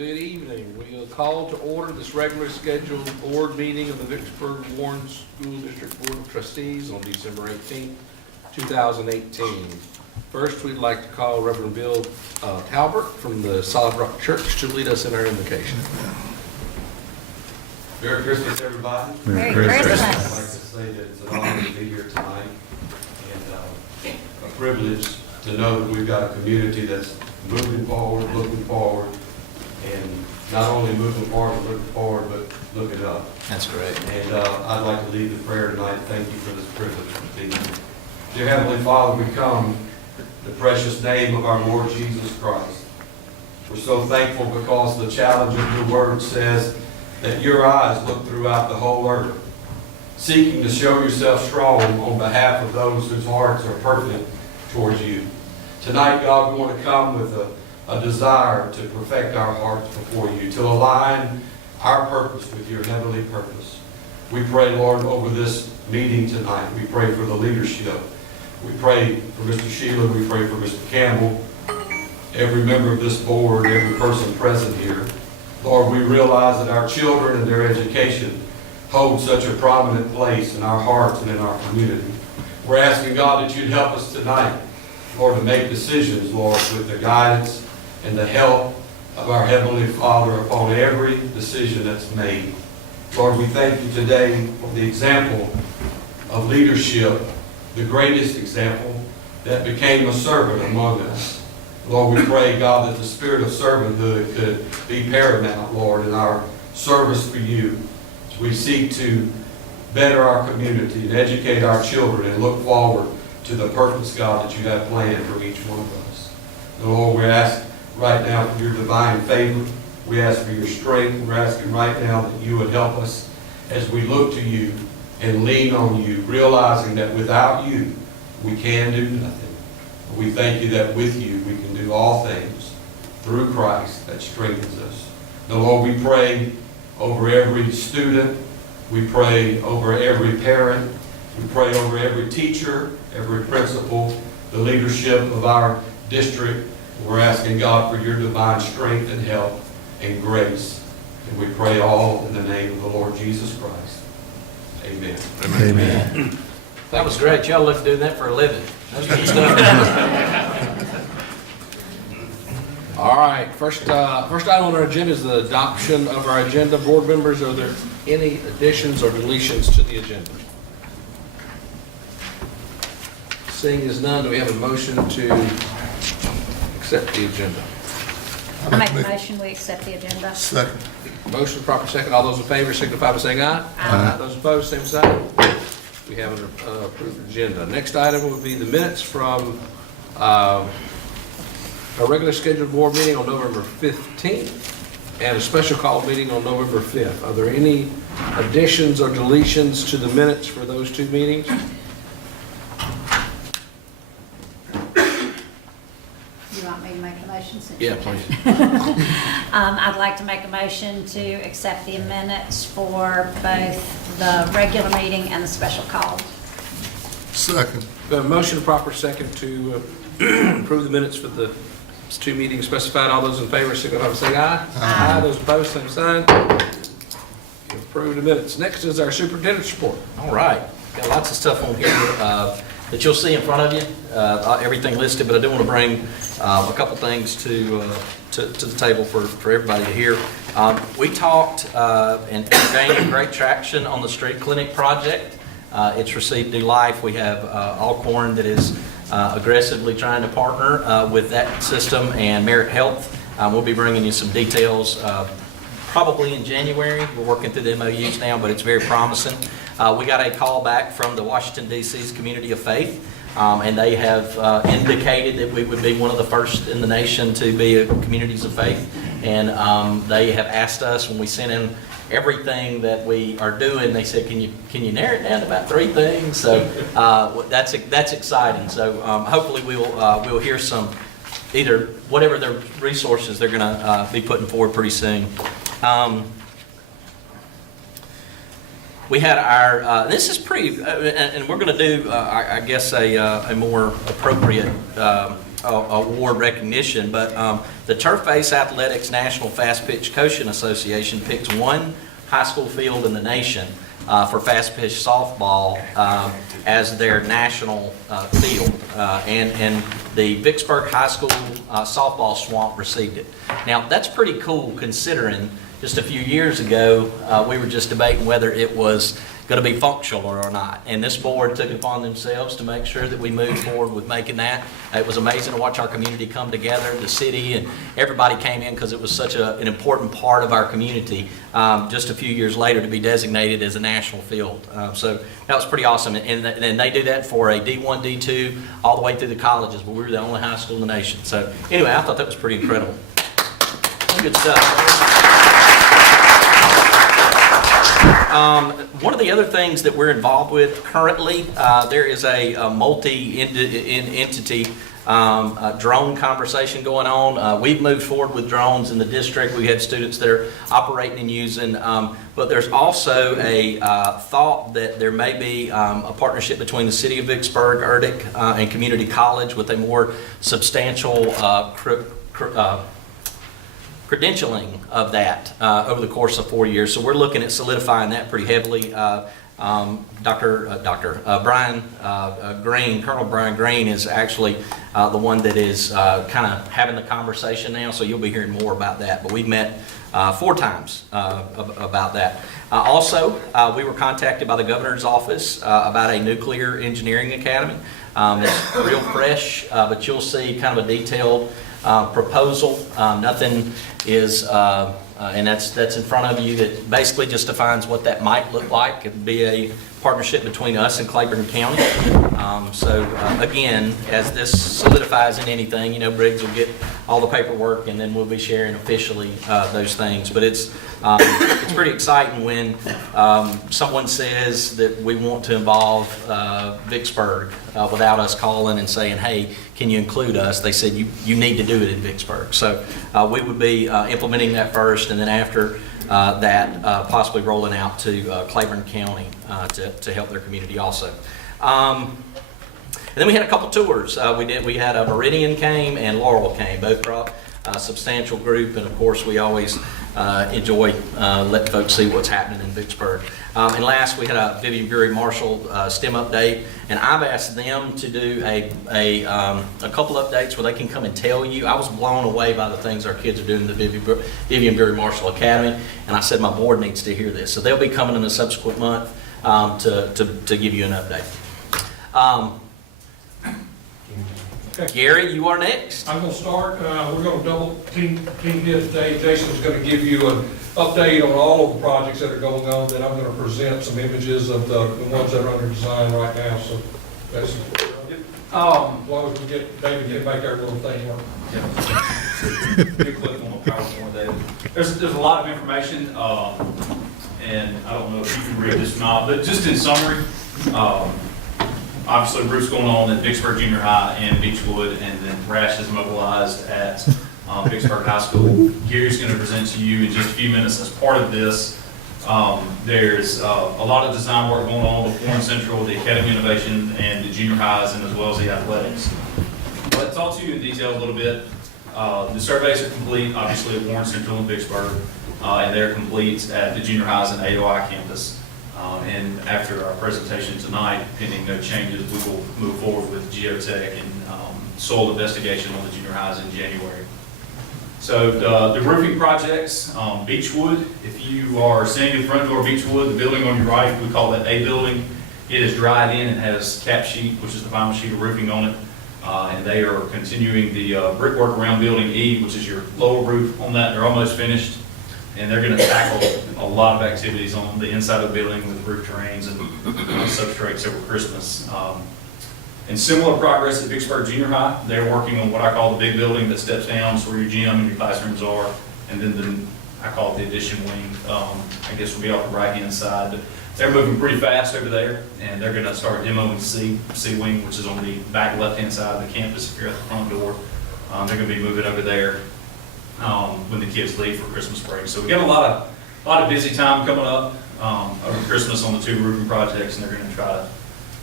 Good evening. We will call to order this regularly scheduled board meeting of the Vicksburg Warren School District Board of Trustees on December 18, 2018. First, we'd like to call Reverend Bill Talbert from the Solid Rock Church to lead us in our invocation. Merry Christmas, everybody. Merry Christmas. I'd like to say that it's an honor to be here tonight and a privilege to know that we've got a community that's moving forward, looking forward, and not only moving forward, looking forward, but looking up. That's great. And I'd like to lead the prayer tonight. Thank you for this privilege of being here. Dear Heavenly Father, we come in the precious name of our Lord Jesus Christ. We're so thankful because the challenge of your word says that your eyes look throughout the whole earth, seeking to show yourself strong on behalf of those whose hearts are perfect towards you. Tonight, God, we want to come with a desire to perfect our hearts before you, to align our purpose with your heavenly purpose. We pray, Lord, over this meeting tonight. We pray for the leadership. We pray for Mr. Sheila. We pray for Mr. Campbell, every member of this board, every person present here. Lord, we realize that our children and their education hold such a prominent place in our hearts and in our community. We're asking, God, that you'd help us tonight, Lord, to make decisions, Lord, with the guidance and the help of our Heavenly Father upon every decision that's made. Lord, we thank you today for the example of leadership, the greatest example that became a servant among us. Lord, we pray, God, that the spirit of servanthood could be paramount, Lord, in our service for you as we seek to better our community and educate our children and look forward to the purpose, God, that you have planned for each one of us. And Lord, we ask right now for your divine favor. We ask for your strength. We're asking right now that you would help us as we look to you and lean on you, realizing that without you, we can do nothing. We thank you that with you, we can do all things through Christ that strengthens us. Now, Lord, we pray over every student. We pray over every parent. We pray over every teacher, every principal, the leadership of our district. We're asking, God, for your divine strength and help and grace. And we pray all in the name of the Lord Jesus Christ. Amen. Amen. That was great. Y'all look doing that for a living. That's good stuff. All right, first item on our agenda is the adoption of our agenda. Board members, are there any additions or deletions to the agenda? Seeing as none, do we have a motion to accept the agenda? I make a motion, we accept the agenda. Second. Motion, proper second. All those in favor signify by saying aye. Aye. Those opposed, same sign. We have an approved agenda. Next item would be the minutes from a regular scheduled board meeting on November 15th and a special call meeting on November 5th. Are there any additions or deletions to the minutes for those two meetings? You want me to make a motion? Yeah, please. I'd like to make a motion to accept the minutes for both the regular meeting and the special call. Second. A motion, proper second to approve the minutes for the two meetings specified. All those in favor signify by saying aye. Aye. Those opposed, same sign. Approve the minutes. Next is our superintendent's report. All right. Got lots of stuff on here that you'll see in front of you. Everything listed, but I do want to bring a couple things to the table for everybody to hear. We talked and gained great traction on the street clinic project. It's received new life. We have Alcorn that is aggressively trying to partner with that system, and Merit Health. We'll be bringing you some details probably in January. We're working through the MOUs now, but it's very promising. We got a call back from the Washington, D.C.'s Community of Faith, and they have indicated that we would be one of the first in the nation to be a Communities of Faith. And they have asked us, when we sent in everything that we are doing, they said, can you narrow it down to about 3 things? So that's exciting. So hopefully we'll hear some, either whatever their resources they're going to be putting forward pretty soon. We had our, this is pretty, and we're going to do, I guess, a more appropriate award recognition, but the Turf Base Athletics National Fast Pitch Coaching Association picks one high school field in the nation for fast pitch softball as their national field, and the Vicksburg High School softball swamp received it. Now, that's pretty cool considering just a few years ago, we were just debating whether it was going to be functional or not. And this board took it upon themselves to make sure that we moved forward with making that. It was amazing to watch our community come together, the city, and everybody came in because it was such an important part of our community just a few years later to be designated as a national field. So that was pretty awesome. And they do that for a D1, D2, all the way through the colleges, but we were the only high school in the nation. So anyway, I thought that was pretty incredible. Good stuff. One of the other things that we're involved with currently, there is a multi-entity drone conversation going on. We've moved forward with drones in the district. We have students that are operating and using, but there's also a thought that there may be a partnership between the city of Vicksburg, ERDIC, and community college with a more substantial credentialing of that over the course of 4 years. So we're looking at solidifying that pretty heavily. Brian Green, Colonel Brian Green is actually the one that is kind of having the conversation now, so you'll be hearing more about that. But we've met 4 times about that. Also, we were contacted by the governor's office about a nuclear engineering academy. It's real fresh, but you'll see kind of a detailed proposal. Nothing is, and that's in front of you, that basically just defines what that might look like. It would be a partnership between us and Claiborne County. Again, as this solidifies in anything, Briggs will get all the paperwork, and then we'll be sharing officially those things. But it's pretty exciting when someone says that we want to involve Vicksburg without us calling and saying, hey, can you include us? They said, you need to do it in Vicksburg. So we would be implementing that first, and then after that, possibly rolling out to Claiborne County to help their community also. And then we had a couple tours. We had a Meridian came and Laurel came. Both brought a substantial group, and of course we always enjoy letting folks see what's happening in Vicksburg. And last, we had a Vivian Bury Marshall STEM update, and I've asked them to do a couple updates where they can come and tell you. I was blown away by the things our kids are doing in the Vivian Bury Marshall Academy, and I said my board needs to hear this. So they'll be coming in a subsequent month to give you an update. Okay. Gary, you are next. I'm going to start. We're going to double team here today. Jason's going to give you an update on all of the projects that are going on. Then I'm going to present some images of the ones that are under design right now. So that's as long as we get David to make our little thing work. Good clip on the PowerPoint, David. There's a lot of information, and I don't know if you can read this or not, but just in summary, obviously roof's going on at Vicksburg Junior High and Beechwood, and then Rash is mobilized at Vicksburg High School. Gary's going to present to you in just a few minutes as part of this. There's a lot of design work going on with Warren Central, the Academy of Innovation, and the junior highs, and as well as the athletics. But to talk to you in detail a little bit, the surveys are complete, obviously, at Warren Central and Vicksburg, and they're complete at the junior highs and AOI campus. And after our presentation tonight, pending no changes, we will move forward with geotech and soil investigation on the junior highs in January. So the roofing projects, Beechwood, if you are seeing the front door of Beechwood, the building on your right, we call that A building. It is dried in and has cap sheet, which is the final sheet of roofing on it. And they are continuing the brickwork around building E, which is your lower roof on that. They're almost finished. And they're going to tackle a lot of activities on the inside of the building with roof terrains and substrates over Christmas. And similar progress at Vicksburg Junior High. They're working on what I call the big building that steps down, so where your gym and your classrooms are. And then I call it the addition wing. I guess will be off the right-hand side. But they're moving pretty fast over there, and they're going to start demoing C wing, which is on the back left-hand side of the campus if you're at the front door. They're going to be moving over there when the kids leave for Christmas break. So we got a lot of busy time coming up over Christmas on the 2 roofing projects, and they're going to try to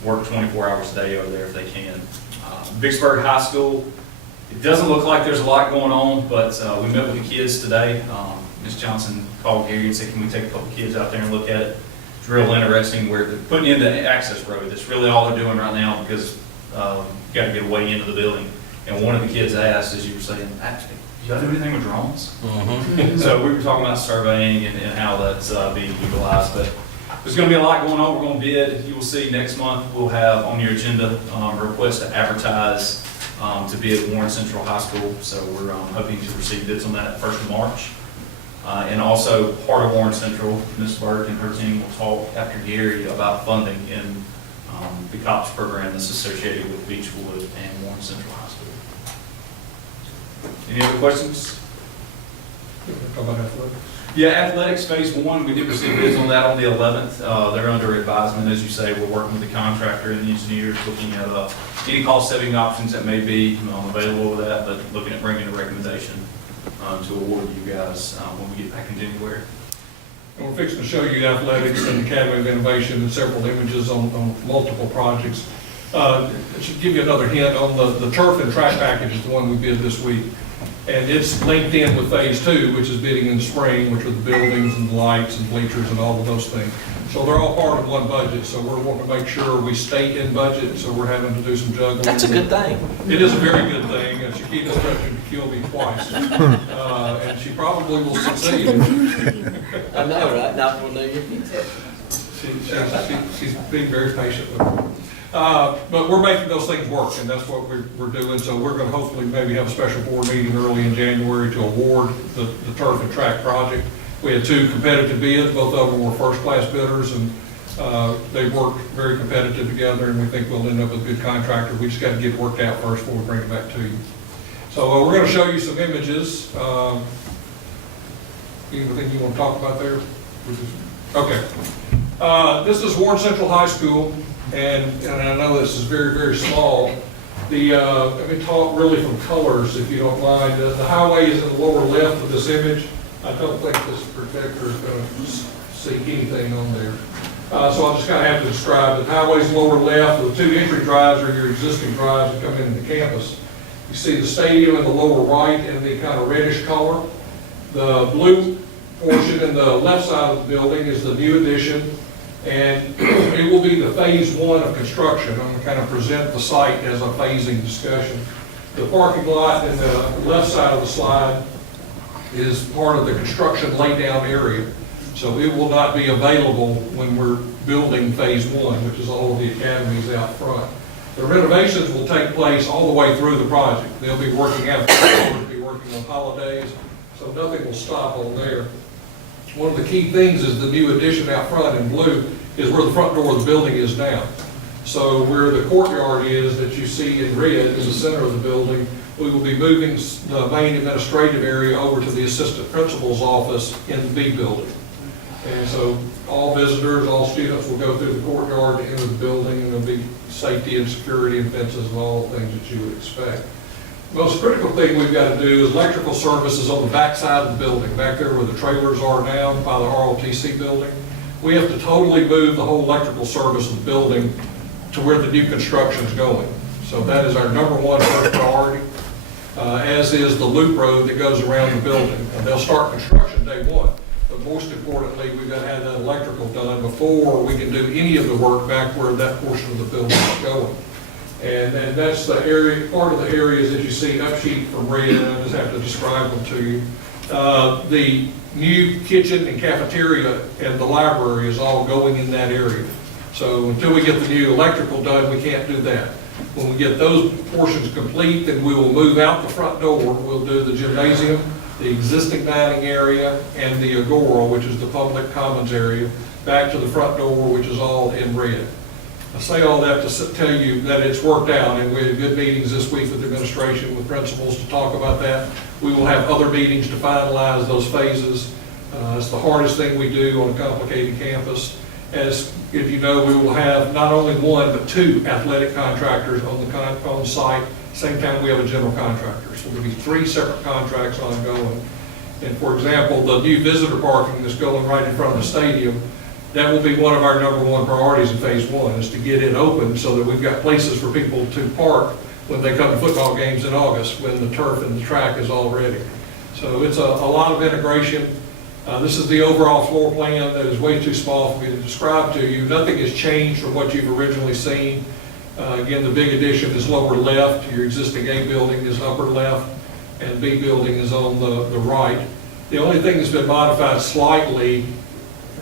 work 24 hours a day over there if they can. Vicksburg High School, It doesn't look like there's a lot going on, but we met with the kids today. Ms. Johnson called Gary and said, can we take a couple kids out there and look at it? It's real interesting where they're putting in the access road. That's really all they're doing right now because you got to get a way into the building. And one of the kids asked, as you were saying, actually, do y'all do anything with drones? So we were talking about surveying and how that's being utilized. But there's going to be a lot going on. We're going to bid. You will see next month we'll have on your agenda a request to advertise to bid Warren Central High School. So we're hoping to receive bids on that 1st of March. And also part of Warren Central, Ms. Burke and her team will talk after Gary about funding in the COPS program that's associated with Beechwood and Warren Central High School. Any other questions? Talk about athletics. Yeah, athletics phase 1, we did receive bids on that on the 11th. They're under advisement, as you say. We're working with the contractor and the engineers, looking at any cost-saving options that may be available with that, but looking at bringing a recommendation to award you guys when we get back in January. And we're fixing to show you athletics and Academy of Innovation and several images on multiple projects. It should give you another hint on the turf and track package is the one we bid this week. And it's linked in with phase 2, which is bidding in the spring, which are the buildings and the lights and bleachers and all of those things. So they're all part of one budget, so we're wanting to make sure we stay in budget, so we're having to do some juggling. That's a good thing. It is a very good thing, and Shakita's threatened to kill me twice. And she probably will succeed. I know, right? Not one day. She's being very patient with me. But we're making those things work, and that's what we're doing. So we're going to hopefully maybe have a special board meeting early in January to award the turf and track project. We had 2 competitive bids. Both of them were first-class bidders, and they worked very competitive together, and we think we'll end up with a good contractor. We just got to get it worked out first before we bring it back to you. So we're going to show you some images. Anything you want to talk about there? Okay. This is Warren Central High School, and I know this is very, very small. Let me talk really from colors, if you don't mind. The highway is in the lower left of this image. I don't think this projector is going to see anything on there. So I'll just kind of have to describe it. The highway's lower left. The 2 entry drives are your existing drives that come into the campus. You see the stadium in the lower right in the kind of reddish color. The blue portion in the left side of the building is the new addition, and it will be the phase 1 of construction. I'm going to kind of present the site as a phasing discussion. The parking lot in the left side of the slide is part of the construction laydown area. So it will not be available when we're building phase 1, which is all of the academies out front. The renovations will take place all the way through the project. They'll be working out, they'll be working on holidays, so nothing will stop on there. One of the key things is the new addition out front in blue is where the front door of the building is now. So where the courtyard is that you see in red is the center of the building. We will be moving the main administrative area over to the assistant principal's office in the B building. And so all visitors, all students will go through the courtyard to enter the building, and there'll be safety and security and fences and all the things that you would expect. Most critical thing we've got to do is electrical services on the back side of the building, back there where the trailers are now by the ROTC building. We have to totally move the whole electrical service of the building to where the new construction is going. So that is our number 1 first priority, as is the loop road that goes around the building. And they'll start construction day 1. But most importantly, we've got to have that electrical done before we can do any of the work back where that portion of the building is going. And that's the area, part of the areas that you see up sheet from red. I just have to describe them to you. The new kitchen and cafeteria and the library is all going in that area. So until we get the new electrical done, we can't do that. When we get those portions complete, then we will move out the front door. We'll do the gymnasium, the existing dining area, and the agora, which is the public commons area, back to the front door, which is all in red. I say all that to tell you that it's worked out, and we had good meetings this week with the administration, with principals to talk about that. We will have other meetings to finalize those phases. It's the hardest thing we do on a complicated campus. As if you know, we will have not only 1 but 2 athletic contractors on site. Same time we have a general contractor. So there'll be 3 separate contracts ongoing. And for example, the new visitor parking that's going right in front of the stadium, that will be one of our number 1 priorities in phase 1, is to get it open so that we've got places for people to park when they come to football games in August, when the turf and the track is all ready. So it's a lot of integration. This is the overall floor plan that is way too small for me to describe to you. Nothing has changed from what you've originally seen. Again, the big addition is lower left. Your existing A building is upper left, and B building is on the right. The only thing that's been modified slightly,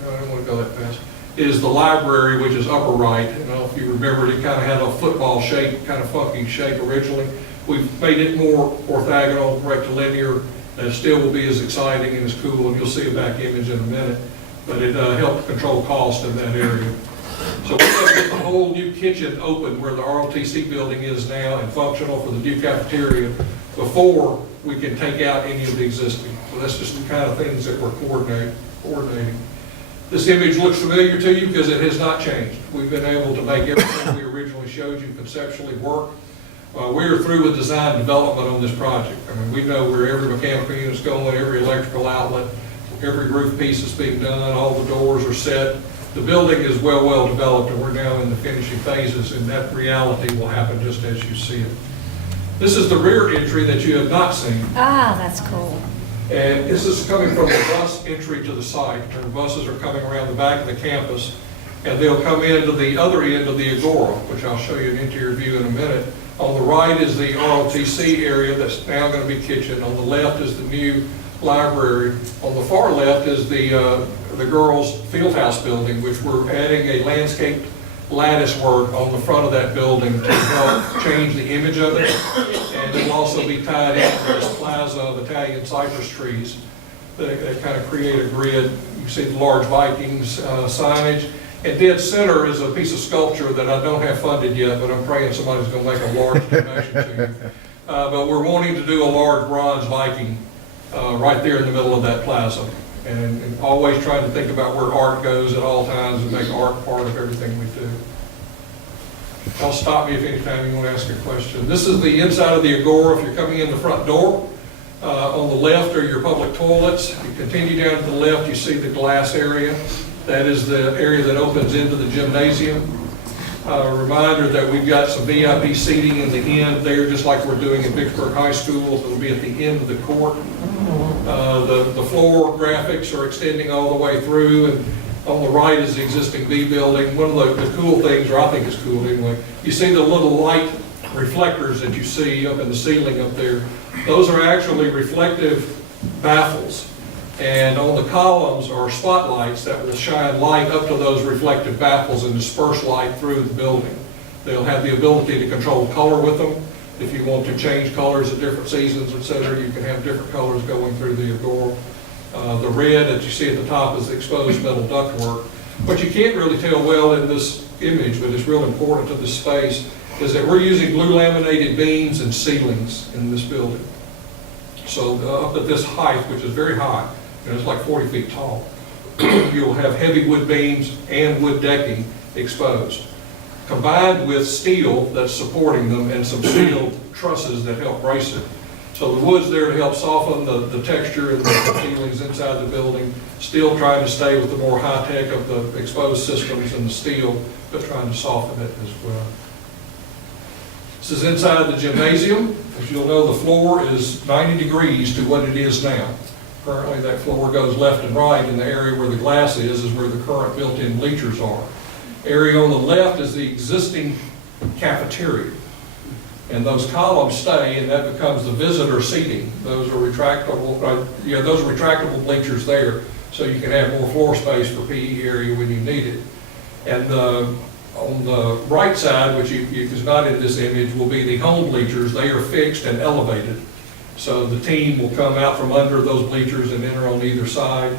I don't want to go that fast, is the library, which is upper right. You know, if you remember, it kind of had a football shape, kind of funky shape originally. We've made it more orthogonal, rectilinear. It still will be as exciting and as cool, and you'll see a back image in a minute. But it helped control cost in that area. So we're going to get the whole new kitchen open where the ROTC building is now and functional for the new cafeteria before we can take out any of the existing. So that's just the kind of things that we're coordinating. This image looks familiar to you because it has not changed. We've been able to make everything we originally showed you conceptually work. We're through with design development on this project. I mean, we know where every mechanical unit's going, every electrical outlet, every roof piece is being done, all the doors are set. The building is well developed, and we're now in the finishing phases, and that reality will happen just as you see it. This is the rear entry that you have not seen. Ah, that's cool. And this is coming from the bus entry to the site. And the buses are coming around the back of the campus, and they'll come into the other end of the Agora, which I'll show you an interior view in a minute. On the right is the ROTC area that's now going to be kitchen. On the left is the new library. On the far left is the girls' field house building, which we're adding a landscape lattice work on the front of that building to help change the image of it. And it'll also be tied into this plaza of Italian cypress trees that kind of create a grid. You see the large Vikings signage. And dead center is a piece of sculpture that I don't have funded yet, but I'm praying somebody's going to make a large donation to you. But we're wanting to do a large bronze Viking right there in the middle of that plaza. And always trying to think about where art goes at all times and make art part of everything we do. I'll stop me if anytime you want to ask a question. This is the inside of the Agora if you're coming in the front door. On the left are your public toilets. You continue down to the left, you see the glass area. That is the area that opens into the gymnasium. A reminder that we've got some VIP seating in the end there, just like we're doing at Vicksburg High School. It'll be at the end of the court. The floor graphics are extending all the way through, and on the right is the existing B building. One of the cool things, or I think it's cool anyway, you see the little light reflectors that you see up in the ceiling up there. Those are actually reflective baffles. And on the columns are spotlights that will shine light up to those reflective baffles and disperse light through the building. They'll have the ability to control color with them. If you want to change colors at different seasons, etc., you can have different colors going through the Agora. The red that you see at the top is the exposed metal ductwork. What you can't really tell well in this image, but it's real important to this space, is that we're using blue laminated beams and ceilings in this building. So up at this height, which is very high, and it's like 40 feet tall, you'll have heavy wood beams and wood decking exposed, combined with steel that's supporting them and some steel trusses that help brace it. So the wood's there to help soften the texture and the ceilings inside the building, still trying to stay with the more high-tech of the exposed systems and the steel, but trying to soften it as well. This is inside the gymnasium. As you'll know, the floor is 90 degrees to what it is now. Currently, that floor goes left and right, and the area where the glass is where the current built-in bleachers are. Area on the left is the existing cafeteria. And those columns stay, and that becomes the visitor seating. Those are retractable, those are retractable bleachers there, so you can have more floor space for PE area when you need it. And on the right side, which is not in this image, will be the home bleachers. They are fixed and elevated. So the team will come out from under those bleachers and enter on either side.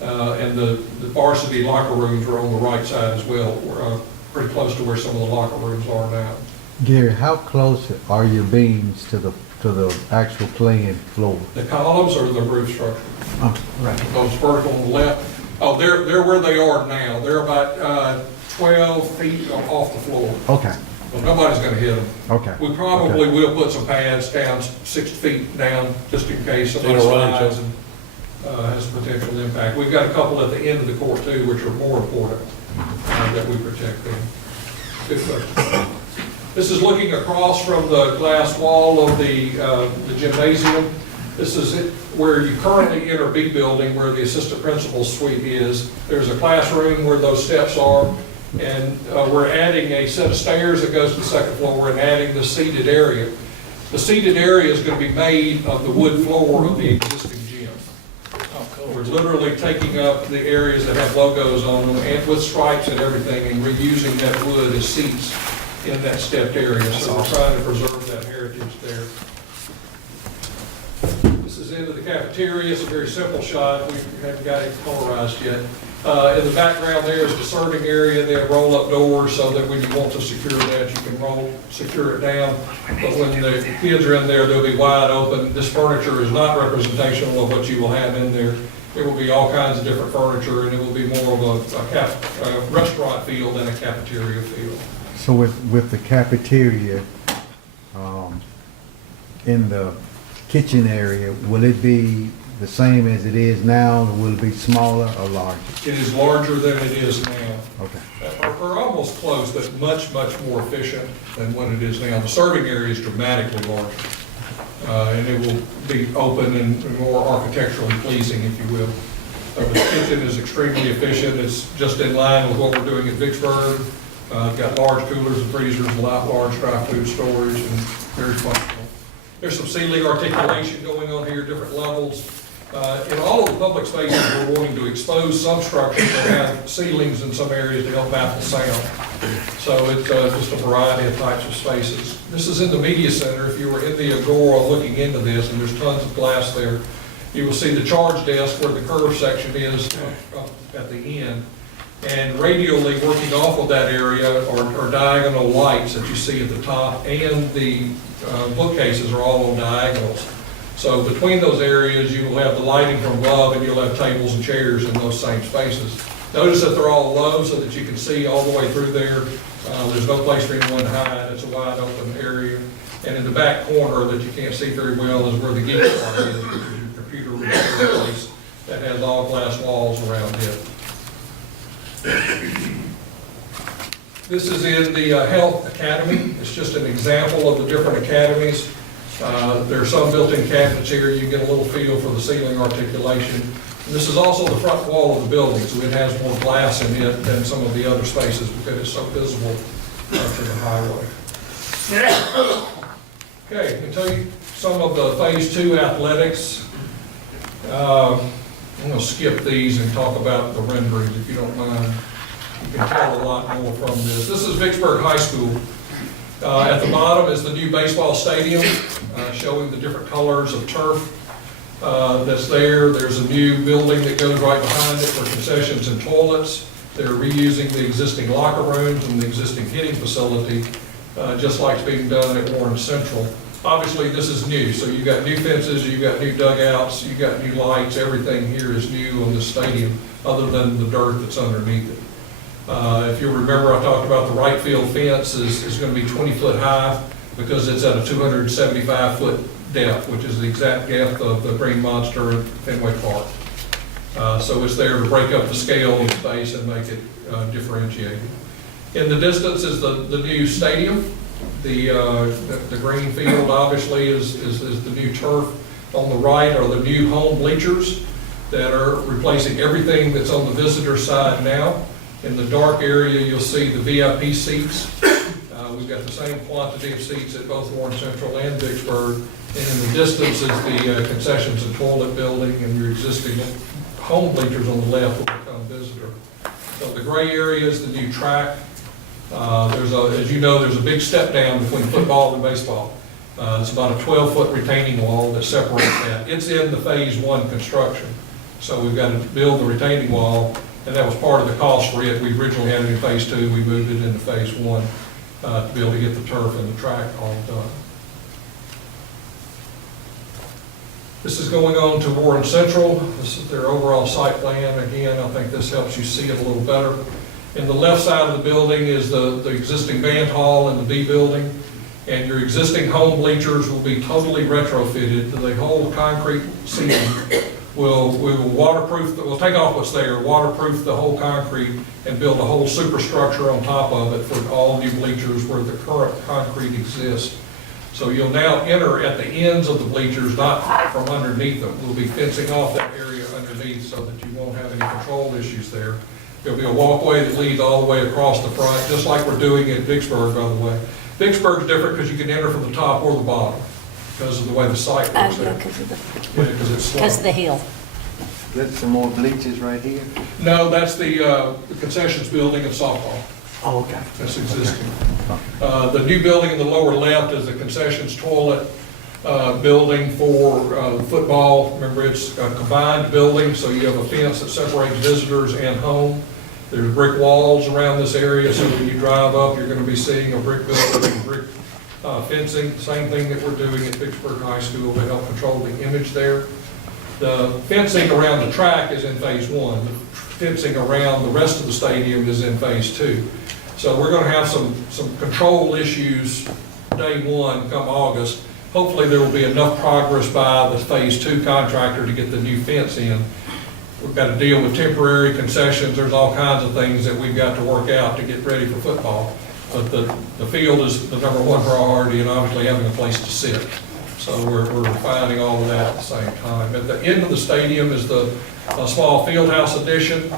And the varsity locker rooms are on the right side as well. We're pretty close to where some of the locker rooms are now. Gary, how close are your beams to the actual playing floor? The columns are the roof structure. Right. Those vertical on the left. Oh, they're where they are now. They're about 12 feet off the floor. Okay. Well, nobody's going to hit them. Okay. We probably will put some pads down 6 feet down just in case somebody It'll run slides and has potential impact. We've got a couple at the end of the court too, which are more important that we protect them. Good question. This is looking across from the glass wall of the gymnasium. This is where you currently enter B building, where the assistant principal's suite is. There's a classroom where those steps are, and we're adding a set of stairs that goes to the second floor and adding the seated area. The seated area is going to be made of the wood floor of the existing gym. We're literally taking up the areas that have logos on them and with stripes and everything and reusing that wood as seats in that stepped area. So we're trying to preserve that heritage there. This is into the cafeteria. It's a very simple shot. We haven't got it colorized yet. In the background there is the serving area. They have roll-up doors so that when you want to secure that, you can secure it down. But when the kids are in there, they'll be wide open. This furniture is not representational of what you will have in there. There will be all kinds of different furniture, and it will be more of a restaurant feel than a cafeteria feel. So with the cafeteria, in the kitchen area, will it be the same as it is now, or will it be smaller or larger? It is larger than it is now. Okay. Or almost close, but much, much more efficient than what it is now. The serving area is dramatically larger. And it will be open and more architecturally pleasing, if you will. The kitchen is extremely efficient. It's just in line with what we're doing at Vicksburg. Got large coolers and freezers, large dry food storage, and very functional. There's some ceiling articulation going on here, different levels. In all of the public spaces, we're wanting to expose some structures that have ceilings in some areas to help baffle sound. So it's just a variety of types of spaces. This is in the media center. If you were in the Agora looking into this, and there's tons of glass there, you will see the charge desk where the curved section is up at the end. And radially working off of that area are diagonal lights that you see at the top, and the bookcases are all on diagonals. So between those areas, you will have the lighting from above, and you'll have tables and chairs in those same spaces. Notice that they're all low so that you can see all the way through there. There's no place for anyone to hide. It's a wide open area. And in the back corner that you can't see very well is where the geek part is, which is your computer repair place that has all glass walls around it. This is in the Health Academy. It's just an example of the different academies. There are some built-in cabinets here. You get a little feel for the ceiling articulation. And this is also the front wall of the building, so it has more glass in it than some of the other spaces because it's so visible to the highway. Okay, I can tell you some of the Phase 2 athletics. I'm going to skip these and talk about the renderings, if you don't mind. You can tell a lot more from this. This is Vicksburg High School. At the bottom is the new baseball stadium, showing the different colors of turf that's there. There's a new building that goes right behind it for concessions and toilets. They're reusing the existing locker rooms and the existing hitting facility, just like it's being done at Warren Central. Obviously, this is new, so you've got new fences, you've got new dugouts, you've got new lights. Everything here is new on this stadium, other than the dirt that's underneath it. If you remember, I talked about the right field fence is going to be 20 foot high because it's at a 275 foot depth, which is the exact depth of the Green Monster at Fenway Park. So it's there to break up the scale of space and make it differentiated. In the distance is the new stadium. The green field obviously is the new turf. On the right are the new home bleachers that are replacing everything that's on the visitor side now. In the dark area, you'll see the VIP seats. We've got the same quantity of seats at both Warren Central and Vicksburg. And in the distance is the concessions and toilet building, and your existing home bleachers on the left will become visitor. So the gray area is the new track. As you know, there's a big step down between football and baseball. It's about a 12-foot retaining wall that separates that. It's in the Phase 1 construction. So we've got to build the retaining wall, and that was part of the cost for it. We originally had it in Phase 2. We moved it into Phase 1 to be able to get the turf and the track all done. This is going on to Warren Central. This is their overall site plan. Again, I think this helps you see it a little better. In the left side of the building is the existing band hall and the B building. And your existing home bleachers will be totally retrofitted. The whole concrete ceiling we will waterproof, we'll take off what's there, waterproof the whole concrete, and build a whole superstructure on top of it for all new bleachers where the current concrete exists. So you'll now enter at the ends of the bleachers, not from underneath them. We'll be fencing off that area underneath so that you won't have any control issues there. There'll be a walkway that leads all the way across the front, just like we're doing at Vicksburg, by the way. Vicksburg's different because you can enter from the top or the bottom because of the way the site works there. Because of Yeah, because it's because slow. of the hill. There's some more bleachers right here. No, that's the concessions building and softball. Oh, okay. That's existing. The new building in the lower left is the concessions toilet building for football. Remember, it's a combined building, so you have a fence that separates visitors and home. There's brick walls around this area, so when you drive up, you're going to be seeing a brick building and brick fencing. Same thing that we're doing at Vicksburg High School to help control the image there. The fencing around the track is in phase one. The fencing around the rest of the stadium is in phase two. So we're going to have some control issues day one come August. Hopefully there will be enough progress by the phase two contractor to get the new fence in. We've got to deal with temporary concessions. There's all kinds of things that we've got to work out to get ready for football. But the field is the number one priority, and obviously having a place to sit. So we're refining all of that at the same time. At the end of the stadium is the small field house addition,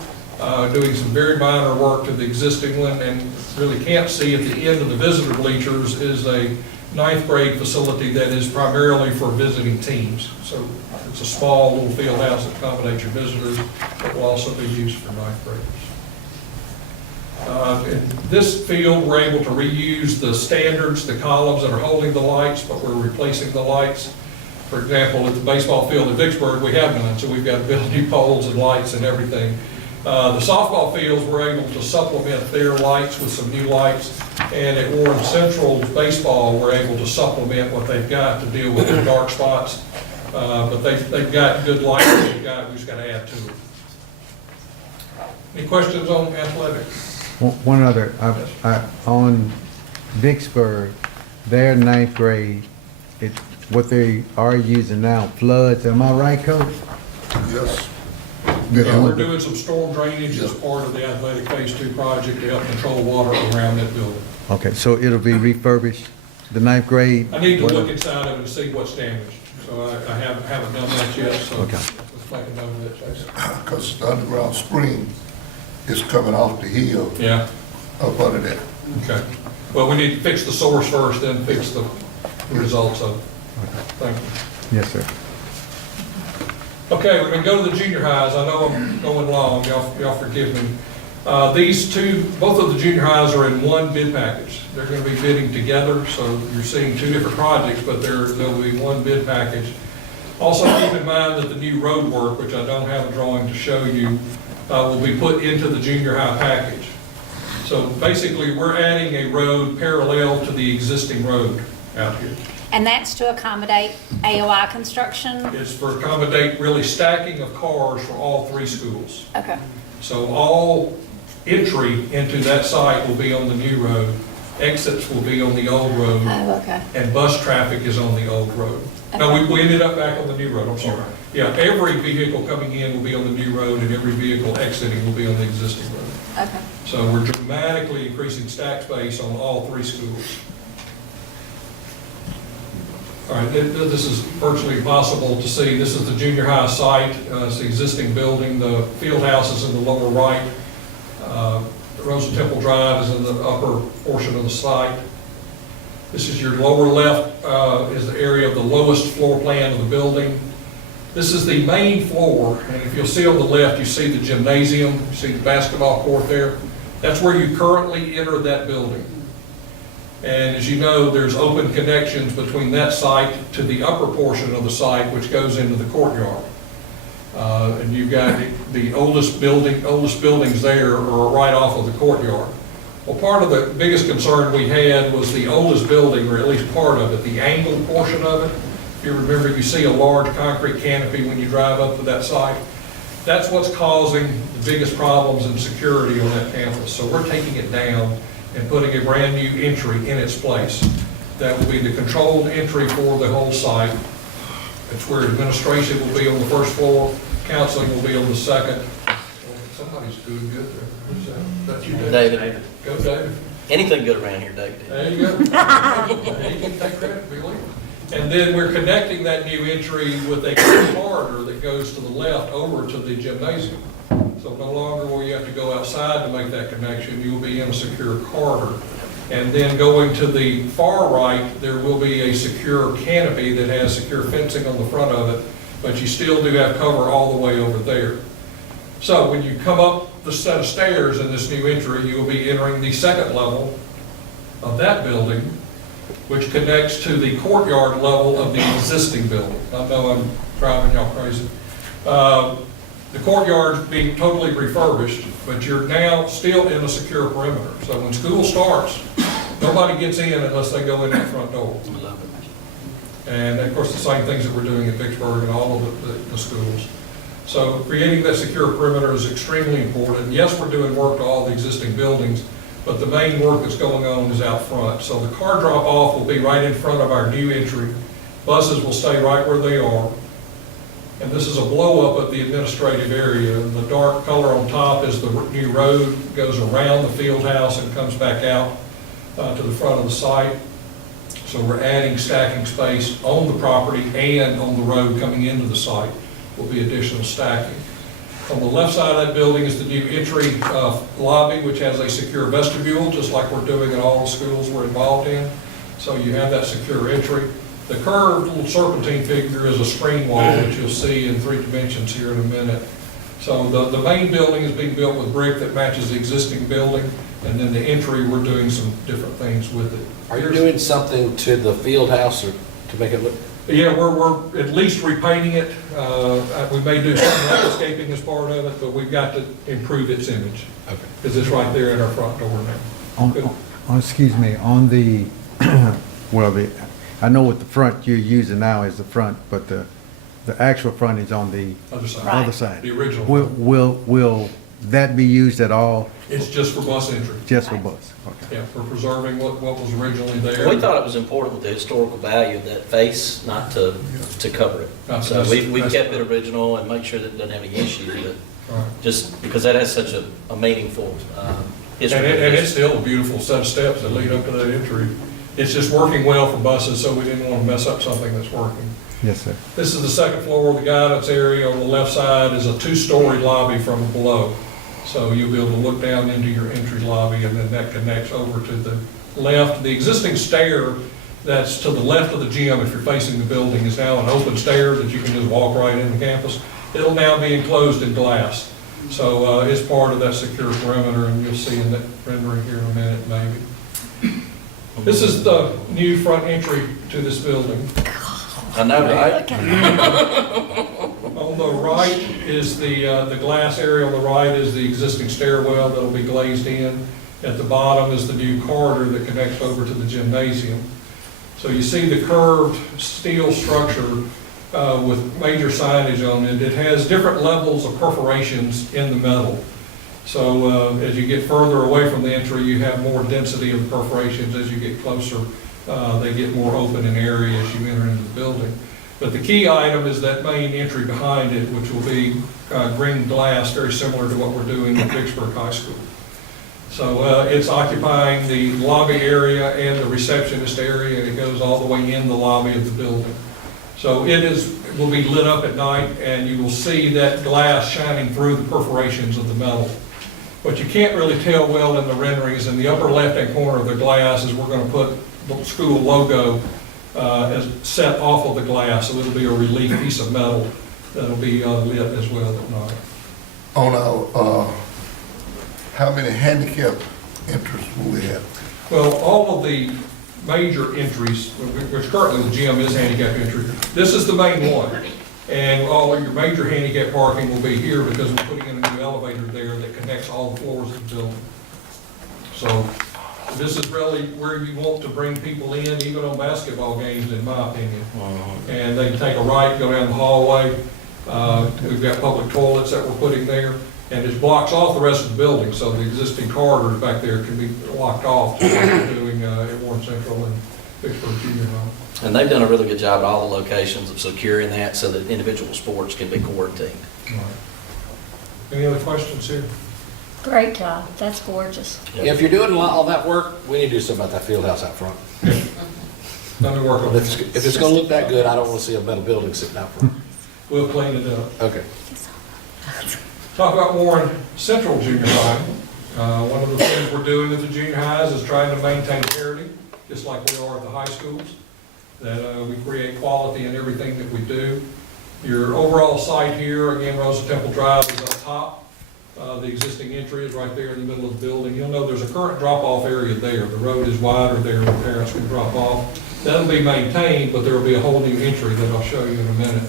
doing some very minor work to the existing one, and really can't see at the end of the visitor bleachers is a ninth grade facility that is primarily for visiting teams. So it's a small little field house that accommodates your visitors, but will also be used for ninth graders. In this field, we're able to reuse the standards, the columns that are holding the lights, but we're replacing the lights. For example, at the baseball field at Vicksburg, we have none, so we've got to build new poles and lights and everything. The softball fields, we're able to supplement their lights with some new lights. And at Warren Central's baseball, we're able to supplement what they've got to deal with the dark spots. But they've got good lighting, we just got to add to it. Any questions on athletics? One other, on Vicksburg, their ninth grade, what they are using now, floods, am I right, Coach? Yes. Yeah, we're doing some storm drainage as part of the athletic phase two project to help control water around that building. Okay, so it'll be refurbished, the ninth grade? I need to look inside of it and see what's damaged, so I haven't done that yet, so Okay. let's make a note of that, Jason. Because the underground spring is coming off the hill Yeah, up under there. okay. Well, we need to fix the source first, then fix the results of it. Thank you. Yes, sir. Okay, we're gonna go to the junior highs. I know I'm going long, y'all forgive me. These two, both of the junior highs are in one bid package. They're gonna be bidding together, so you're seeing two different projects, but there'll be one bid package. Also keep in mind that the new road work, which I don't have a drawing to show you, will be put into the junior high package. So basically, we're adding a road parallel to the existing road out here. And that's to accommodate AOI construction? It's for accommodate really stacking of cars for all three schools. Okay. So all entry into that site will be on the new road, exits will be on the old road, Oh, okay. and bus traffic is on the old road. No, we ended up back on the new road, I'm sorry. Yeah, every vehicle coming in will be on the new road, and every vehicle exiting will be on the existing road. Okay. So we're dramatically increasing stack space on all three schools. All right, this is virtually impossible to see. This is the junior high site. It's the existing building. The field house is in the lower right. Rosa Temple Drive is in the upper portion of the site. This is your lower left is the area of the lowest floor plan of the building. This is the main floor, and if you'll see on the left, you see the gymnasium, you see the basketball court there. That's where you currently enter that building. And as you know, there's open connections between that site to the upper portion of the site, which goes into the courtyard. And you've got the oldest buildings there are right off of the courtyard. Well, part of the biggest concern we had was the oldest building, or at least part of it, the angled portion of it. If you remember, you see a large concrete canopy when you drive up to that site. That's what's causing the biggest problems in security on that campus. So we're taking it down and putting a brand new entry in its place. That will be the controlled entry for the whole site. It's where administration will be on the first floor. counseling will be on the 2nd. Somebody's doing good there. Who's that? Is that you, David? David, Go, David. anything good around here, David? There you go. You can take credit, believe it. And then we're connecting that new entry with a corridor that goes to the left over to the gymnasium. So no longer will you have to go outside to make that connection, you will be in a secure corridor. And then going to the far right, there will be a secure canopy that has secure fencing on the front of it, but you still do have cover all the way over there. So when you come up the set of stairs in this new entry, you will be entering the 2nd level of that building, which connects to the courtyard level of the existing building. I know I'm driving y'all crazy. The courtyard's being totally refurbished, but you're now still in a secure perimeter. So when school starts, nobody gets in unless they go in that front door. And of course, the same things that we're doing at Vicksburg and all of the schools. So creating that secure perimeter is extremely important. Yes, we're doing work to all the existing buildings, but the main work that's going on is out front. So the car drop-off will be right in front of our new entry. Buses will stay right where they are. And this is a blow-up of the administrative area. The dark color on top is the new road, goes around the field house and comes back out to the front of the site. So we're adding stacking space on the property and on the road coming into the site will be additional stacking. On the left side of that building is the new entry lobby, which has a secure vestibule, just like we're doing in all the schools we're involved in. So you have that secure entry. The curved little serpentine figure is a screen wall, which you'll see in 3 dimensions here in a minute. So the main building is being built with brick that matches the existing building, and then the entry, we're doing some different things with it. Are you doing something to the field house or to make it look? Yeah, we're at least repainting it. We may do some landscaping as part of it, but we've got to improve its image. Okay. Because it's right there at our front door now. Excuse me, on the, well, I know what the front you're using now is the front, but the actual front is on the Other side. Right. other side. The original. Will that be used at all, It's just for bus entry. just for bus? Okay. Yeah, we're preserving what was originally there. We thought it was important with the historical value of that face, not to cover it. Not to So we mess- kept it original and make sure that it doesn't have any issues, but Right. just because that has such a meaningful history. And it's still a beautiful set of steps that lead up to that entry. It's just working well for buses, so we didn't want to mess up something that's working. Yes, sir. This is the 2nd floor of the guidance area. On the left side is a 2-story lobby from below. So you'll be able to look down into your entry lobby, and then that connects over to the left. The existing stair that's to the left of the gym, if you're facing the building, is now an open stair that you can just walk right into campus. It'll now be enclosed in glass. So it's part of that secure perimeter, and you'll see in that rendering here in a minute, maybe. This is the new front entry to this building. I know, right? On the right is the glass area on the right is the existing stairwell that'll be glazed in. At the bottom is the new corridor that connects over to the gymnasium. So you see the curved steel structure with major signage on it. It has different levels of perforations in the metal. So as you get further away from the entry, you have more density of perforations. As you get closer, they get more open in area as you enter into the building. But the key item is that main entry behind it, which will be green glass, very similar to what we're doing at Vicksburg High School. So it's occupying the lobby area and the receptionist area, and it goes all the way in the lobby of the building. So it will be lit up at night, and you will see that glass shining through the perforations of the metal. What you can't really tell well in the renderings, in the upper left-hand corner of the glass is we're going to put the school logo as set off of the glass, so it'll be a relief piece of metal that'll be lit as well at night. On our, how many handicap entries will we have? Well, all of the major entries, which currently the gym is handicap entry, this is the main one. And all of your major handicap parking will be here because we're putting in a new elevator there that connects all the floors of the building. So this is really where you want to bring people in, even on basketball games, in my opinion. And they can take a right, go down the hallway. We've got public toilets that we're putting there. And it blocks off the rest of the building, so the existing corridors back there can be locked off, just like we're doing at Warren Central Vicksburg Junior High. And they've done a really good job at all the locations of securing that so that individual sports can be quarantined. All right. Any other questions here? Great job, that's gorgeous. If you're doing all that work, we need to do something about that field house out front. Let me work on If it. it's gonna look that good, I don't wanna see a metal building sitting out front. We'll clean it up. Okay. Talk about Warren Central Junior High. One of the things we're doing at the junior highs is trying to maintain parity, just like we are at the high schools. That we create quality in everything that we do. Your overall site here, again, Rosa Temple Drive is up top. The existing entry is right there in the middle of the building. You'll know there's a current drop-off area there. The road is wider there where parents can drop off. That'll be maintained, but there will be a whole new entry that I'll show you in a minute.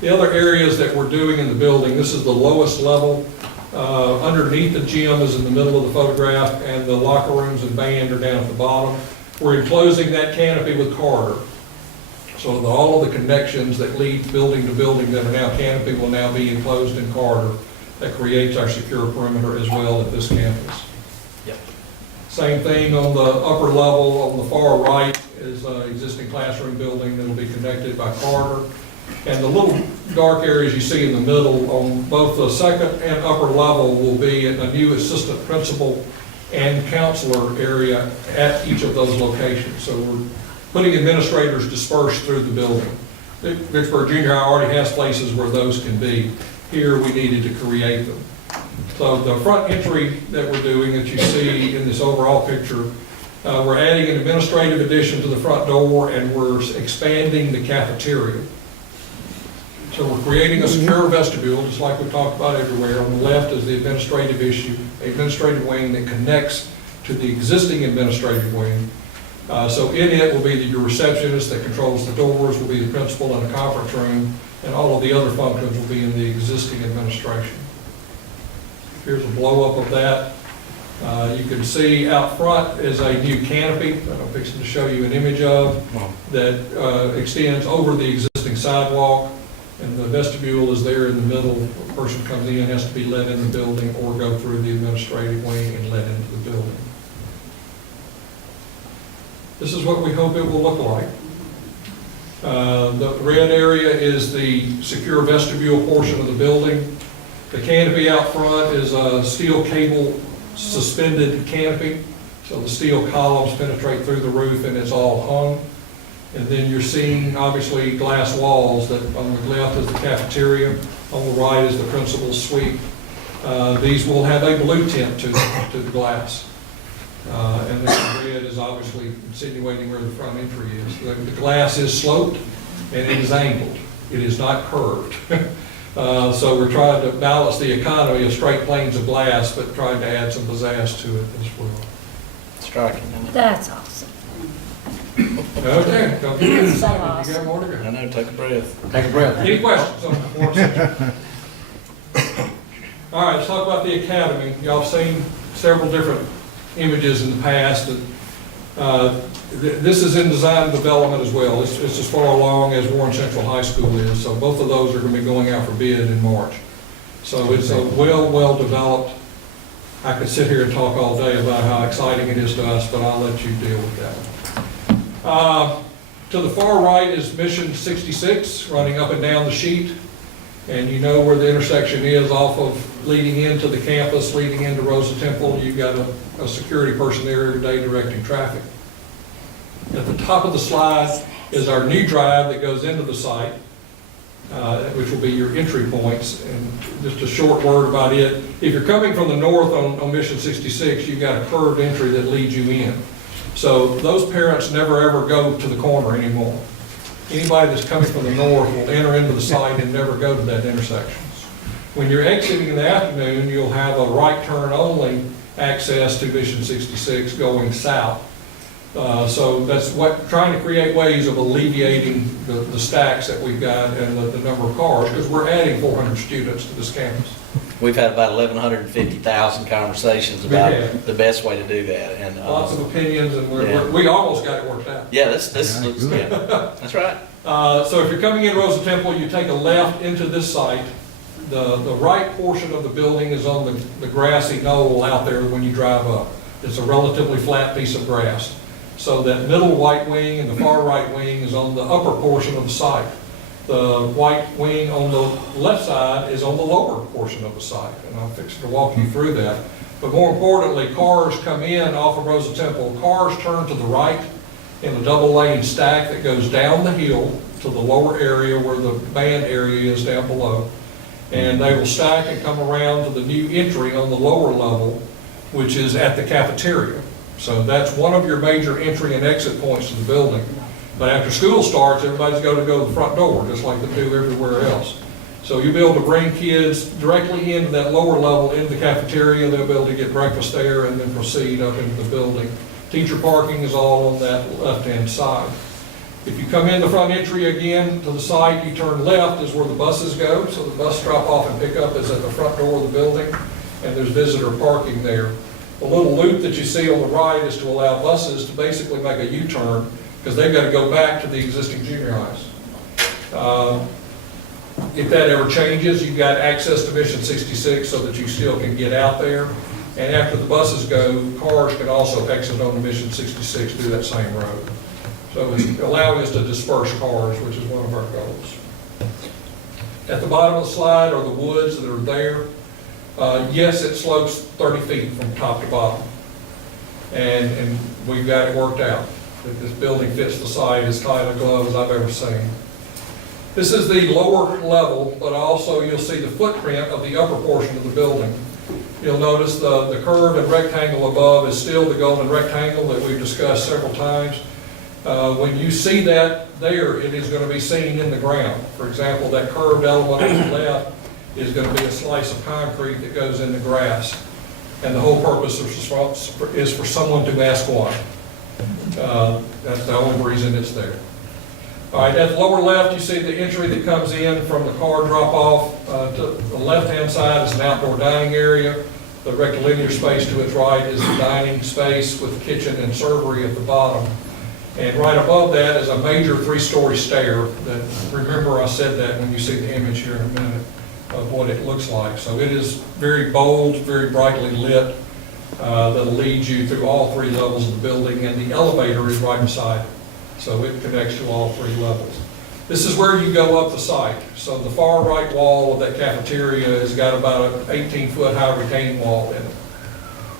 The other areas that we're doing in the building, this is the lowest level. Underneath the gym is in the middle of the photograph, and the locker rooms and band are down at the bottom. We're enclosing that canopy with Carter. So all of the connections that lead building to building that are now canopy will now be enclosed in Carter. That creates our secure perimeter as well at this campus. Yep. Same thing on the upper level, on the far right is an existing classroom building that will be connected by Carter. And the little dark areas you see in the middle on both the second and upper level will be a new assistant principal and counselor area at each of those locations. So we're putting administrators dispersed through the building. Vicksburg Junior High already has places where those can be. Here, we needed to create them. So the front entry that we're doing that you see in this overall picture, we're adding an administrative addition to the front door, and we're expanding the cafeteria. So we're creating a secure vestibule, just like we talked about everywhere. On the left is the administrative wing that connects to the existing administrative wing. So in it will be your receptionist that controls the doors, will be the principal in a conference room, and all of the other functions will be in the existing administration. Here's a blow-up of that. You can see out front is a new canopy that I'm fixing to show you an image of that extends over the existing sidewalk, and the vestibule is there in the middle. A person comes in, has to be let in the building or go through the administrative wing and let into the building. This is what we hope it will look like. The red area is the secure vestibule portion of the building. The canopy out front is a steel cable suspended canopy. So the steel columns penetrate through the roof and it's all hung. And then you're seeing, obviously, glass walls that on the left is the cafeteria, on the right is the principal's suite. These will have a blue tint to the glass. And then the red is obviously insinuating where the front entry is. The glass is sloped and it is angled. It is not curved. So we're trying to balance the economy of straight planes of glass, but trying to add some pizzazz to it as well. Striking, isn't it? That's awesome. Okay, don't get So excited. You awesome. got more to I go. know, take a breath. Take a breath. Any questions on the board section? All right, let's talk about the academy. Y'all have seen several different images in the past. This is in design and development as well. It's as far along as Warren Central High School is. So both of those are going to be going out for bid in March. So it's a well developed. I could sit here and talk all day about how exciting it is to us, but I'll let you deal with that. To the far right is Mission 66, running up and down the sheet. And you know where the intersection is off of leading into the campus, leading into Rosa Temple. You've got a security person there every day directing traffic. At the top of the slide is our new drive that goes into the site, which will be your entry points. And just a short word about it. If you're coming from the north on Mission 66, you've got a curved entry that leads you in. So those parents never ever go to the corner anymore. Anybody that's coming from the north will enter into the site and never go to that intersection. When you're exiting in the afternoon, you'll have a right turn only access to Mission 66 going south. So that's trying to create ways of alleviating the stacks that we've got and the number of cars, because we're adding 400 students to this campus. We've had about 150,000 conversations about the best way to do that, and Lots of opinions, and Yeah. we almost got it worked out. yeah, this looks good. That's right. So if you're coming in Rosa Temple, you take a left into this site. The right portion of the building is on the grassy knoll out there when you drive up. It's a relatively flat piece of grass. So that middle white wing and the far right wing is on the upper portion of the site. The white wing on the left side is on the lower portion of the site, and I'm fixing to walk you through that. But more importantly, cars come in off of Rosa Temple, cars turn to the right in a double lane stack that goes down the hill to the lower area where the band area is down below. And they will stack and come around to the new entry on the lower level, which is at the cafeteria. So that's one of your major entry and exit points to the building. But after school starts, everybody's got to go to the front door, just like they do everywhere else. So you'll be able to bring kids directly into that lower level, into the cafeteria. They'll be able to get breakfast there and then proceed up into the building. Teacher parking is all on that left-hand side. If you come in the front entry again to the site, you turn left is where the buses go. So the bus drop off and pick up is at the front door of the building, and there's visitor parking there. The little loop that you see on the right is to allow buses to basically make a U-turn, because they've got to go back to the existing junior highs. If that ever changes, you've got access to Mission 66 so that you still can get out there. And after the buses go, cars can also exit on the Mission 66 through that same road. So it's allowing us to disperse cars, which is one of our goals. At the bottom of the slide are the woods that are there. Yes, it slopes 30 feet from top to bottom. And we've got it worked out. This building fits the site as tight a glove as I've ever seen. This is the lower level, but also you'll see the footprint of the upper portion of the building. You'll notice the curve and rectangle above is still the golden rectangle that we've discussed several times. When you see that there, it is going to be seen in the ground. For example, that curved element on the left is going to be a slice of concrete that goes in the grass. And the whole purpose is for someone to ask why. That's the only reason it's there. All right, at the lower left, you see the entry that comes in from the car drop-off. To the left-hand side is an outdoor dining area. The rectilinear space to its right is the dining space with the kitchen and servery at the bottom. And right above that is a major 3-story stair that, remember I said that when you see the image here in a minute of what it looks like. So it is very bold, very brightly lit. That'll lead you through all 3 levels of the building, and the elevator is right beside it. So it connects to all 3 levels. This is where you go up the site. So the far right wall of that cafeteria has got about an 18-foot high retaining wall in it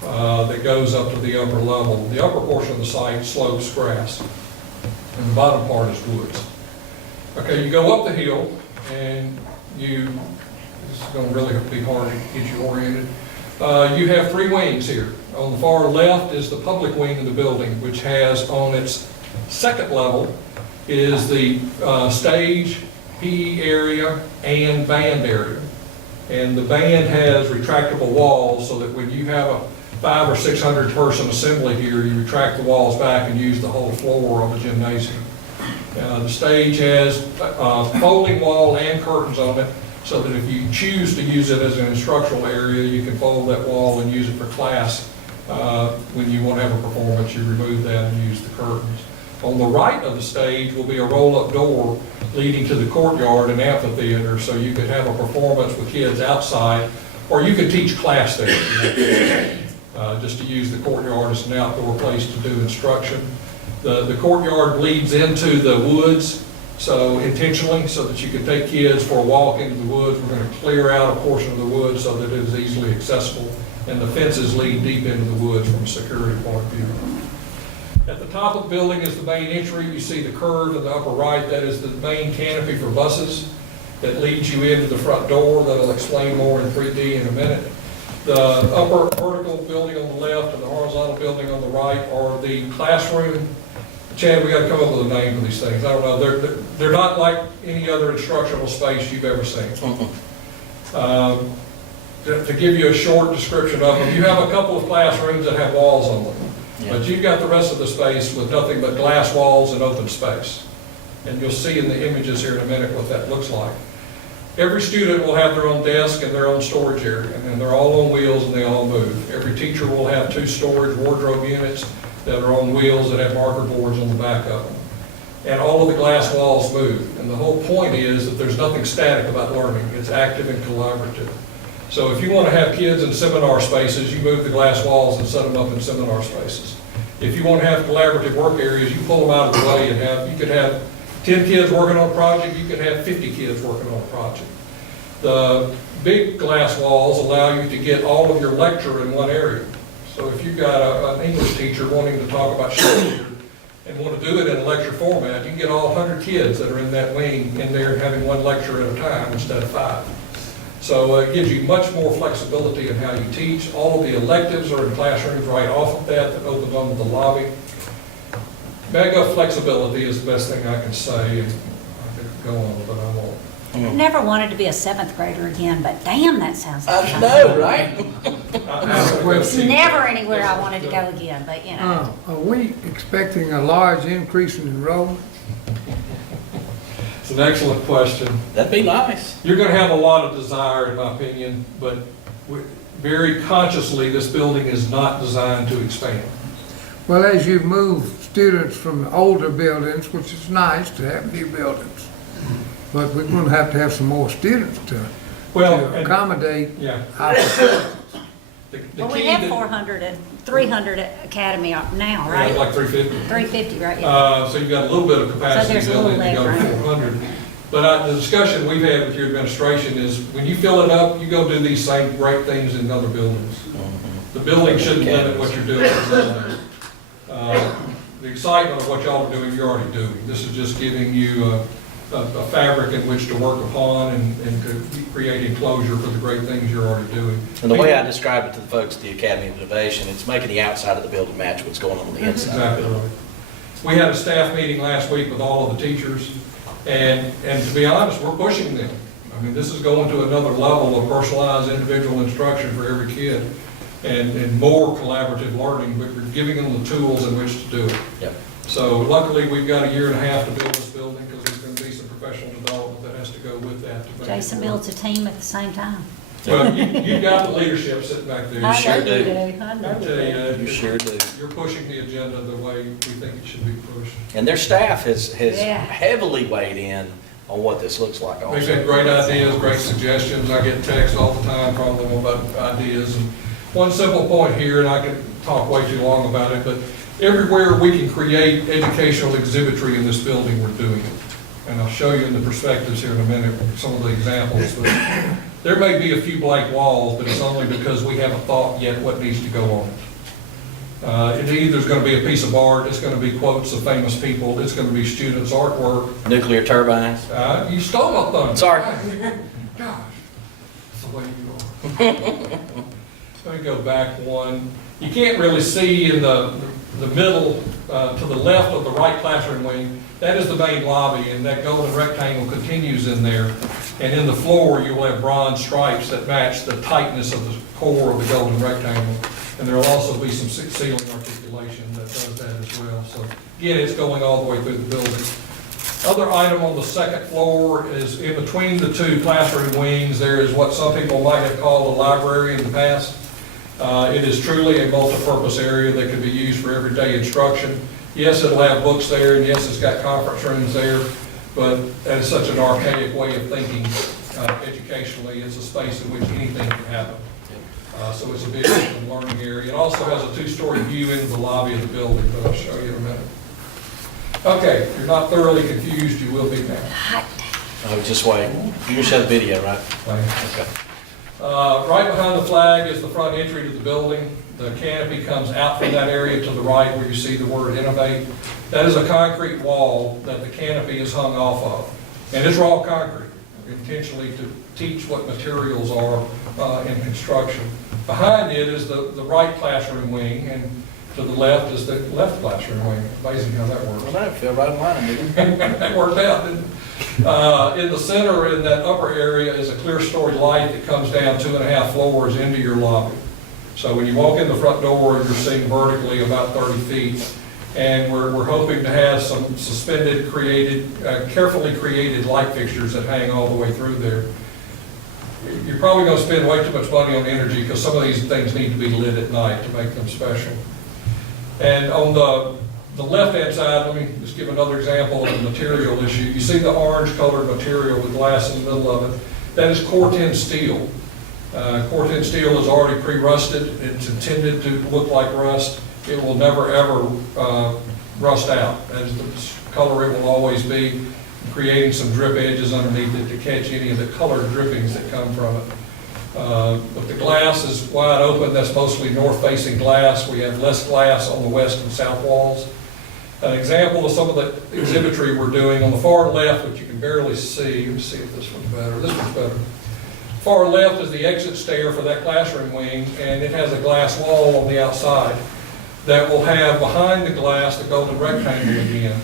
that goes up to the upper level. The upper portion of the site slopes grass, and the bottom part is woods. Okay, you go up the hill, and this is going to really be hard to get you oriented. You have 3 wings here. On the far left is the public wing of the building, which has on its second level is the stage, PE area, and band area. And the band has retractable walls so that when you have a 500 or 600 person assembly here, you retract the walls back and use the whole floor of the gymnasium. The stage has a folding wall and curtains on it, so that if you choose to use it as an instructional area, you can fold that wall and use it for class. When you want to have a performance, you remove that and use the curtains. On the right of the stage will be a roll-up door leading to the courtyard and amphitheater, so you could have a performance with kids outside, or you could teach class there. Just to use the courtyard as an outdoor place to do instruction. The courtyard leads into the woods, so intentionally, so that you can take kids for a walk into the woods. We're going to clear out a portion of the woods so that it is easily accessible, and the fences lead deep into the woods from a security point of view. At the top of the building is the main entry. You see the curve in the upper right. That is the main canopy for buses that leads you into the front door. That'll explain more in 3D in a minute. The upper vertical building on the left and the horizontal building on the right are the classroom. Chad, we got to come up with a name for these things. I don't know. They're not like any other instructional space you've ever seen. To give you a short description of them, you have a couple of classrooms that have walls on them. Yeah. But you've got the rest of the space with nothing but glass walls and open space. And you'll see in the images here in a minute what that looks like. Every student will have their own desk and their own storage area, and they're all on wheels and they all move. Every teacher will have 2 storage wardrobe units that are on wheels that have marker boards on the back of them. And all of the glass walls move. And the whole point is that there's nothing static about learning. It's active and collaborative. So if you want to have kids in seminar spaces, you move the glass walls and set them up in seminar spaces. If you want to have collaborative work areas, you pull them out of the way and you could have 10 kids working on a project, you could have 50 kids working on a project. The big glass walls allow you to get all of your lecture in one area. So if you've got an English teacher wanting to talk about Shakespeare and want to do it in a lecture format, you can get all 100 kids that are in that wing in there having one lecture at a time instead of 5. So it gives you much more flexibility in how you teach. All of the electives are in classrooms right off of that opens onto the lobby. Mega flexibility is the best thing I can say, and I could go on, but I won't. I never wanted to be a 7th grader again, but damn, that sounds like I fun. know, right? It's never anywhere I wanted to go again, but you know. Are we expecting a large increase in enrollment? It's an excellent question. That'd be nice. You're going to have a lot of desire, in my opinion, but very consciously, this building is not designed to expand. Well, as you move students from the older buildings, which is nice to have new buildings, but we're going to have some more students to accommodate Yeah. our facilities. The Well, we key have that- 400 and 300 at Academy now, Yeah, right? like 350. 350, right? Yeah. So you've got a little bit of capacity there's a built little in to go to leg room. 400. But the discussion we've had with your administration is when you fill it up, you go do these same great things in other buildings. The building shouldn't limit what you're doing. The excitement of what y'all are doing, you're already doing. This is just giving you a fabric in which to work upon and to create enclosure for the great things you're already doing. And the way I described it to the folks at the Academy of Innovation, it's making the outside of the building match what's going on the inside. Exactly right. We had a staff meeting last week with all of the teachers, and to be honest, we're pushing them. I mean, this is going to another level of personalized individual instruction for every kid and more collaborative learning, but we're giving them the tools in which to do it. Yep. So luckily, we've got a year and a half to build this building because there's going to be some professional development that has to go with that. to make it Jason work. builds a team at the same time. Well, you've got the leadership sitting back there. I sure know do. you do. I I know you tell do. You sure do. You're pushing the agenda the way we think it should be pushed. And their staff has Yeah. heavily weighed in on what this looks like They've also. had great ideas, great suggestions. I get texts all the time from them about ideas. And one simple point here, and I could talk way too long about it, but everywhere we can create educational exhibitry in this building, we're doing it. And I'll show you in the perspectives here in a minute some of the examples. But there may be a few blank walls, but it's only because we haven't thought yet what needs to go on it. It either is going to be a piece of art, it's going to be quotes of famous people, it's going to be students' artwork. Nuclear turbines. You stole my thunder. Sorry. Gosh, that's the way you are. Let me go back one. You can't really see in the middle, to the left of the right classroom wing, that is the main lobby, and that golden rectangle continues in there. And in the floor, you will have bronze stripes that match the tightness of the core of the golden rectangle. And there will also be some ceiling articulation that does that as well. So again, it's going all the way through the building. Other item on the second floor is in between the two classroom wings, there is what some people might have called a library in the past. It is truly a multi-purpose area that can be used for everyday instruction. Yes, it'll have books there, and yes, it's got conference rooms there, but that is such an archaic way of thinking educationally. It's a space in which anything can happen. So it's a big open learning area. It also has a two-story view into the lobby of the building, that I'll show you in a minute. Okay, if you're not thoroughly confused, you will be now. Oh, just wait. You can show the video, right? Okay. Right behind the flag is the front entry to the building. The canopy comes out from that area to the right where you see the word innovate. That is a concrete wall that the canopy is hung off of. And it's raw concrete, intentionally to teach what materials are in construction. Behind it is the right classroom wing, and to the left is the left classroom wing. Amazing how that works. Well, that feel right in line, didn't it? That worked out, didn't it? In the center, in that upper area, is a clear story light that comes down 2.5 floors into your lobby. So when you walk in the front door, you're seeing vertically about 30 feet. And we're hoping to have some suspended, carefully created light fixtures that hang all the way through there. You're probably going to spend way too much money on energy because some of these things need to be lit at night to make them special. And on the left-hand side, let me just give another example of the material issue. You see the orange-colored material with glass in the middle of it. That is Corten steel. Corten steel is already pre-rusted. It's intended to look like rust. it will never, ever rust out. As the color it will always be, creating some drip edges underneath it to catch any of the colored drippings that come from it. But the glass is wide open. That's mostly north-facing glass. We have less glass on the west and south walls. An example of some of the exhibitry we're doing on the far left, which you can barely see. Let me see if this one's better. This one's better. Far left is the exit stair for that classroom wing, and it has a glass wall on the outside that will have behind the glass the golden rectangle again.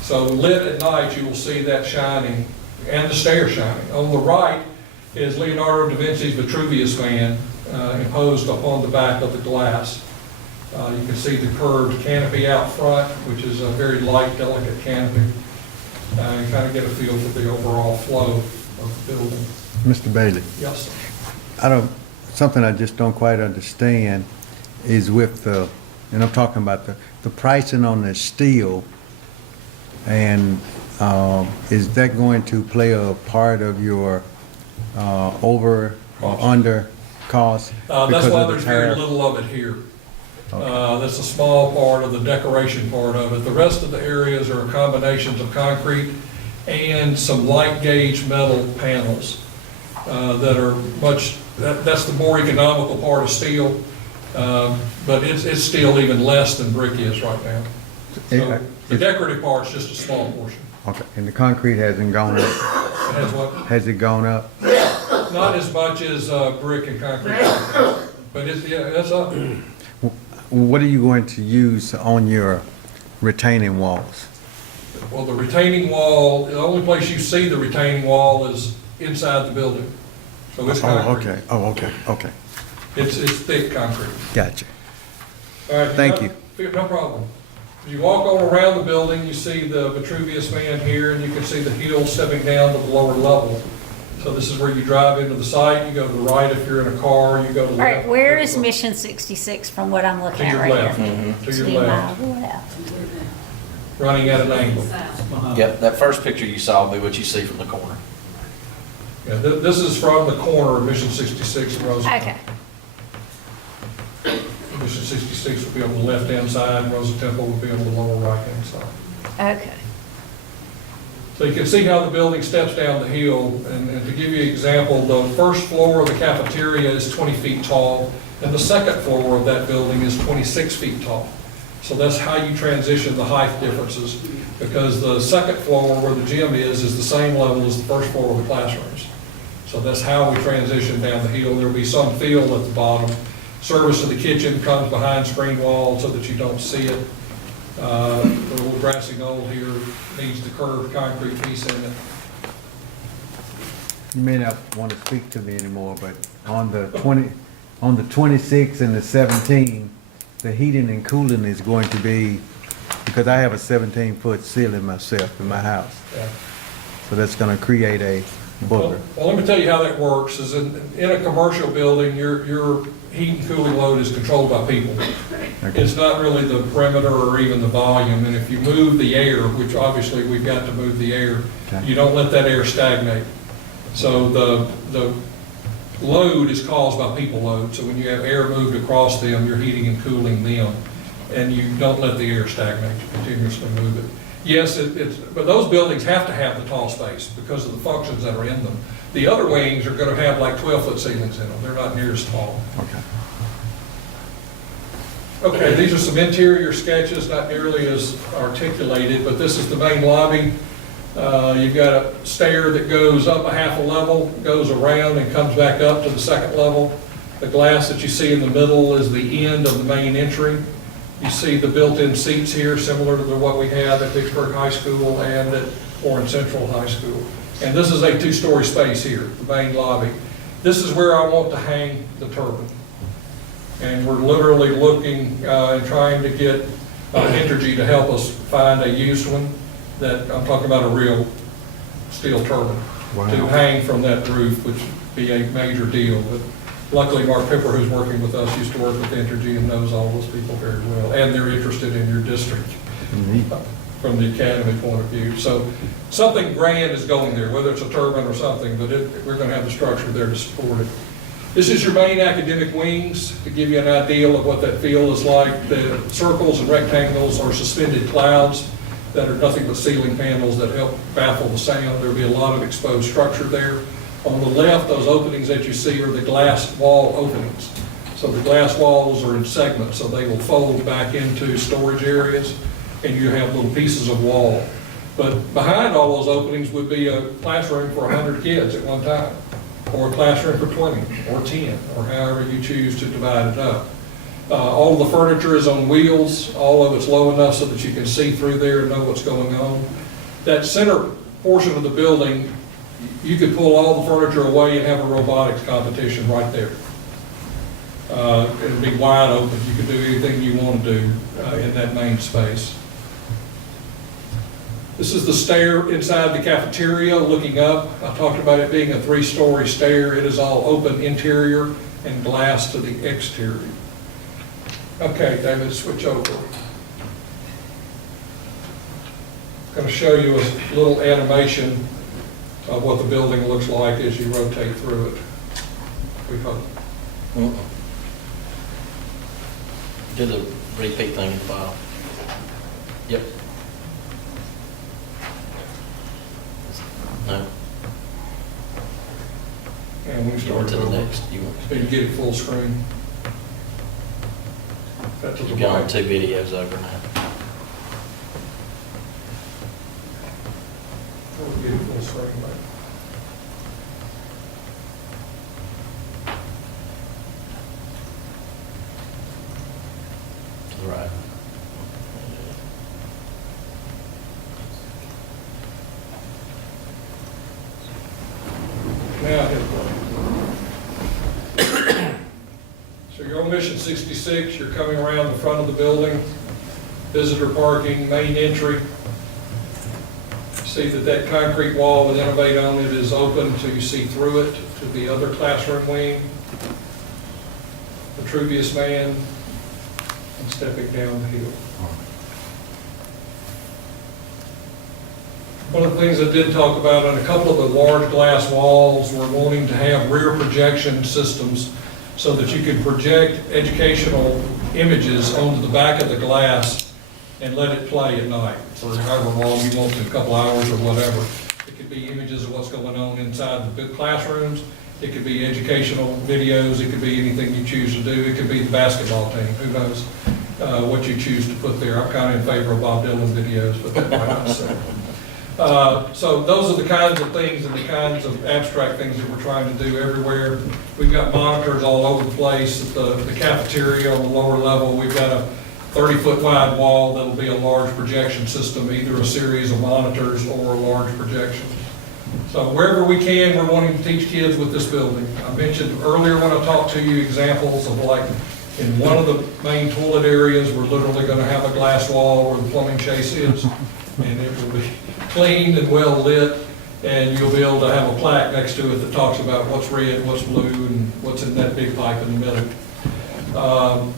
So lit at night, you will see that shining and the stair shining. On the right is Leonardo da Vinci's Vitruvius fan imposed upon the back of the glass. You can see the curved canopy out front, which is a very light, delicate canopy. You kind of get a feel for the overall flow of the building. Mr. Bailey, Yes, sir. something I just don't quite understand is with the, and I'm talking about the pricing on the steel, and is that going to play a part of your over or under cost? That's because why of the there's very tariff? little of it here. That's a small part of the decoration part of it. The rest of the areas are combinations of concrete and some light gauge metal panels that are that's the more economical part of steel, but it's still even less than brick is right now. So the decorative part's just a small portion. Okay, and the concrete hasn't gone up? It has what? Has it gone up? Not as much as brick and concrete, but it's up. What are you going to use on your retaining walls? Well, the retaining wall, the only place you see the retaining wall is inside the building. So it's concrete. Okay. It's thick concrete. Gotcha. All right. Thank you. No problem. As you walk all around the building, you see the Vitruvius fan here, and you can see the hill stepping down to the lower level. So this is where you drive into the site. You go to the right if you're in a car. You go to the All left. right, where is Mission 66 from what I'm looking To at your right left. here? To your To left. my left. Running at an angle. Yep, that first picture you saw will be what you see from the corner. Yeah, this is from the corner of Mission 66 and Rosa. Okay. Mission 66 will be on the left-hand side, and Rosa Temple will be on the lower right-hand side. Okay. So you can see how the building steps down the hill, and to give you an example, the first floor of the cafeteria is 20 feet tall, and the second floor of that building is 26 feet tall. So that's how you transition the height differences, because the second floor where the gym is the same level as the first floor of the classrooms. So that's how we transition down the hill. There'll be some fill at the bottom. Service of the kitchen comes behind screen walls so that you don't see it. The little grassy knoll here needs the curved concrete piece in it. You may not want to speak to me anymore, but on the 26 and the 17, the heating and cooling is going to be, because I have a 17-foot ceiling myself in my house. Yeah. So that's going to create a booger. Well, let me tell you how that works, is in a commercial building, your heat and cooling load is controlled by people. Okay. It's not really the perimeter or even the volume, and if you move the air, which obviously we've got to move the air, Okay. you don't let that air stagnate. So the load is caused by people load, so when you have air moved across them, you're heating and cooling them, and you don't let the air stagnate, you continuously move it. Yes, but those buildings have to have the tall space because of the functions that are in them. The other wings are going to have like 12-foot ceilings in them. They're not near as tall. Okay. Okay, these are some interior sketches, not nearly as articulated, but this is the main lobby. You've got a stair that goes up a half a level, goes around and comes back up to the second level. The glass that you see in the middle is the end of the main entry. You see the built-in seats here, similar to what we have at Vicksburg High School and at Warren Central High School. And this is a two-story space here, the main lobby. This is where I want to hang the turbine. And we're literally looking and trying to get Entergy to help us find a used one that, I'm talking about a real steel turbine, Wow. to hang from that roof, which would be a major deal. But luckily, Mark Pipper, who's working with us, used to work with Entergy and knows all those people very well, and they're interested in your district from the academy point of view. So something grand is going there, whether it's a turbine or something, but we're going to have the structure there to support it. This is your main academic wings, to give you an idea of what that field is like. The circles and rectangles are suspended clouds that are nothing but ceiling panels that help baffle the sound. There'll be a lot of exposed structure there. On the left, those openings that you see are the glass wall openings. So the glass walls are in segments, so they will fold back into storage areas, and you have little pieces of wall. But behind all those openings would be a classroom for 100 kids at one time, or a classroom for 20, or 10, or however you choose to divide it up. All of the furniture is on wheels. All of it's low enough so that you can see through there and know what's going on. That center portion of the building, you could pull all the furniture away and have a robotics competition right there. It'd be wide open. You could do anything you want to do in that main space. This is the stair inside the cafeteria looking up. I talked about it being a 3-story stair. It is all open interior and glass to the exterior. Okay, David, switch over. I'm going to show you a little animation of what the building looks like as you rotate through it. We hope. Do the repeat thing in the file. Yep. No, And we you start want to the over. next. You want, So you get it full screen. That's to the you've gone right. 2 videos over now. We'll get it full screen, right? To the right. Now hit play. So you're on mission 66, you're coming around the front of the building, visitor parking, main entry. See that concrete wall with Innovate on it is open so you see through it to the other classroom wing. The Vitruvius Man, and stepping down the hill. One of the things I did talk about on a couple of the large glass walls, we're wanting to have rear projection systems so that you can project educational images onto the back of the glass and let it play at night. So however long you want to, a couple hours or whatever. It could be images of what's going on inside the big classrooms. It could be educational videos. It could be anything you choose to do. It could be the basketball team. Who knows what you choose to put there. I'm kind of in favor of Bob Dylan videos, but that might not say. So those are the kinds of things and the kinds of abstract things that we're trying to do everywhere. We've got monitors all over the place at the cafeteria on the lower level. We've got a 30-foot wide wall that'll be a large projection system, either a series of monitors or a large projection. So wherever we can, we're wanting to teach kids with this building. I mentioned earlier when I talked to you examples of like in one of the main toilet areas, we're literally going to have a glass wall where the plumbing chase is, and it will be cleaned and well lit, and you'll be able to have a plaque next to it that talks about what's red, what's blue, and what's in that big pipe in the middle.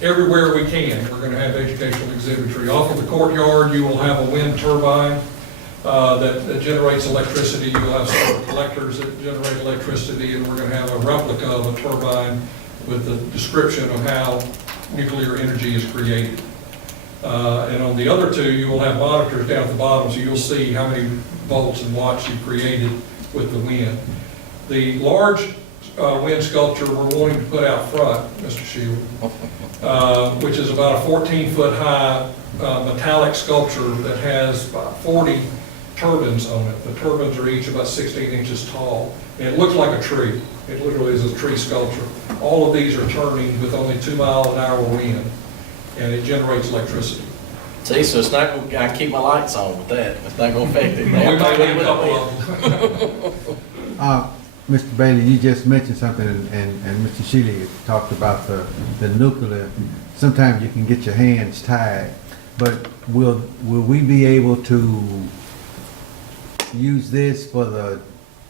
Everywhere we can, we're going to have educational exhibitry. Off of the courtyard, you will have a wind turbine that generates electricity. You'll have solar collectors that generate electricity, and we're going to have a replica of a turbine with the description of how nuclear energy is created. And on the other two, you will have monitors down at the bottom, so you'll see how many volts and watts you've created with the wind. The large wind sculpture we're wanting to put out front, Mr. Shield, which is about a 14-foot high metallic sculpture that has about 40 turbines on it. The turbines are each about 16 inches tall, and it looks like a tree. It literally is a tree sculpture. All of these are turning with only 2-mile-an-hour wind, and it generates electricity. See, so it's not, I keep my lights on with that. It's not going to affect it. We might need a couple of them. Mr. Bailey, you just mentioned something, and Mr. Shealy talked about the nuclear. Sometimes you can get your hands tied, but will we be able to use this for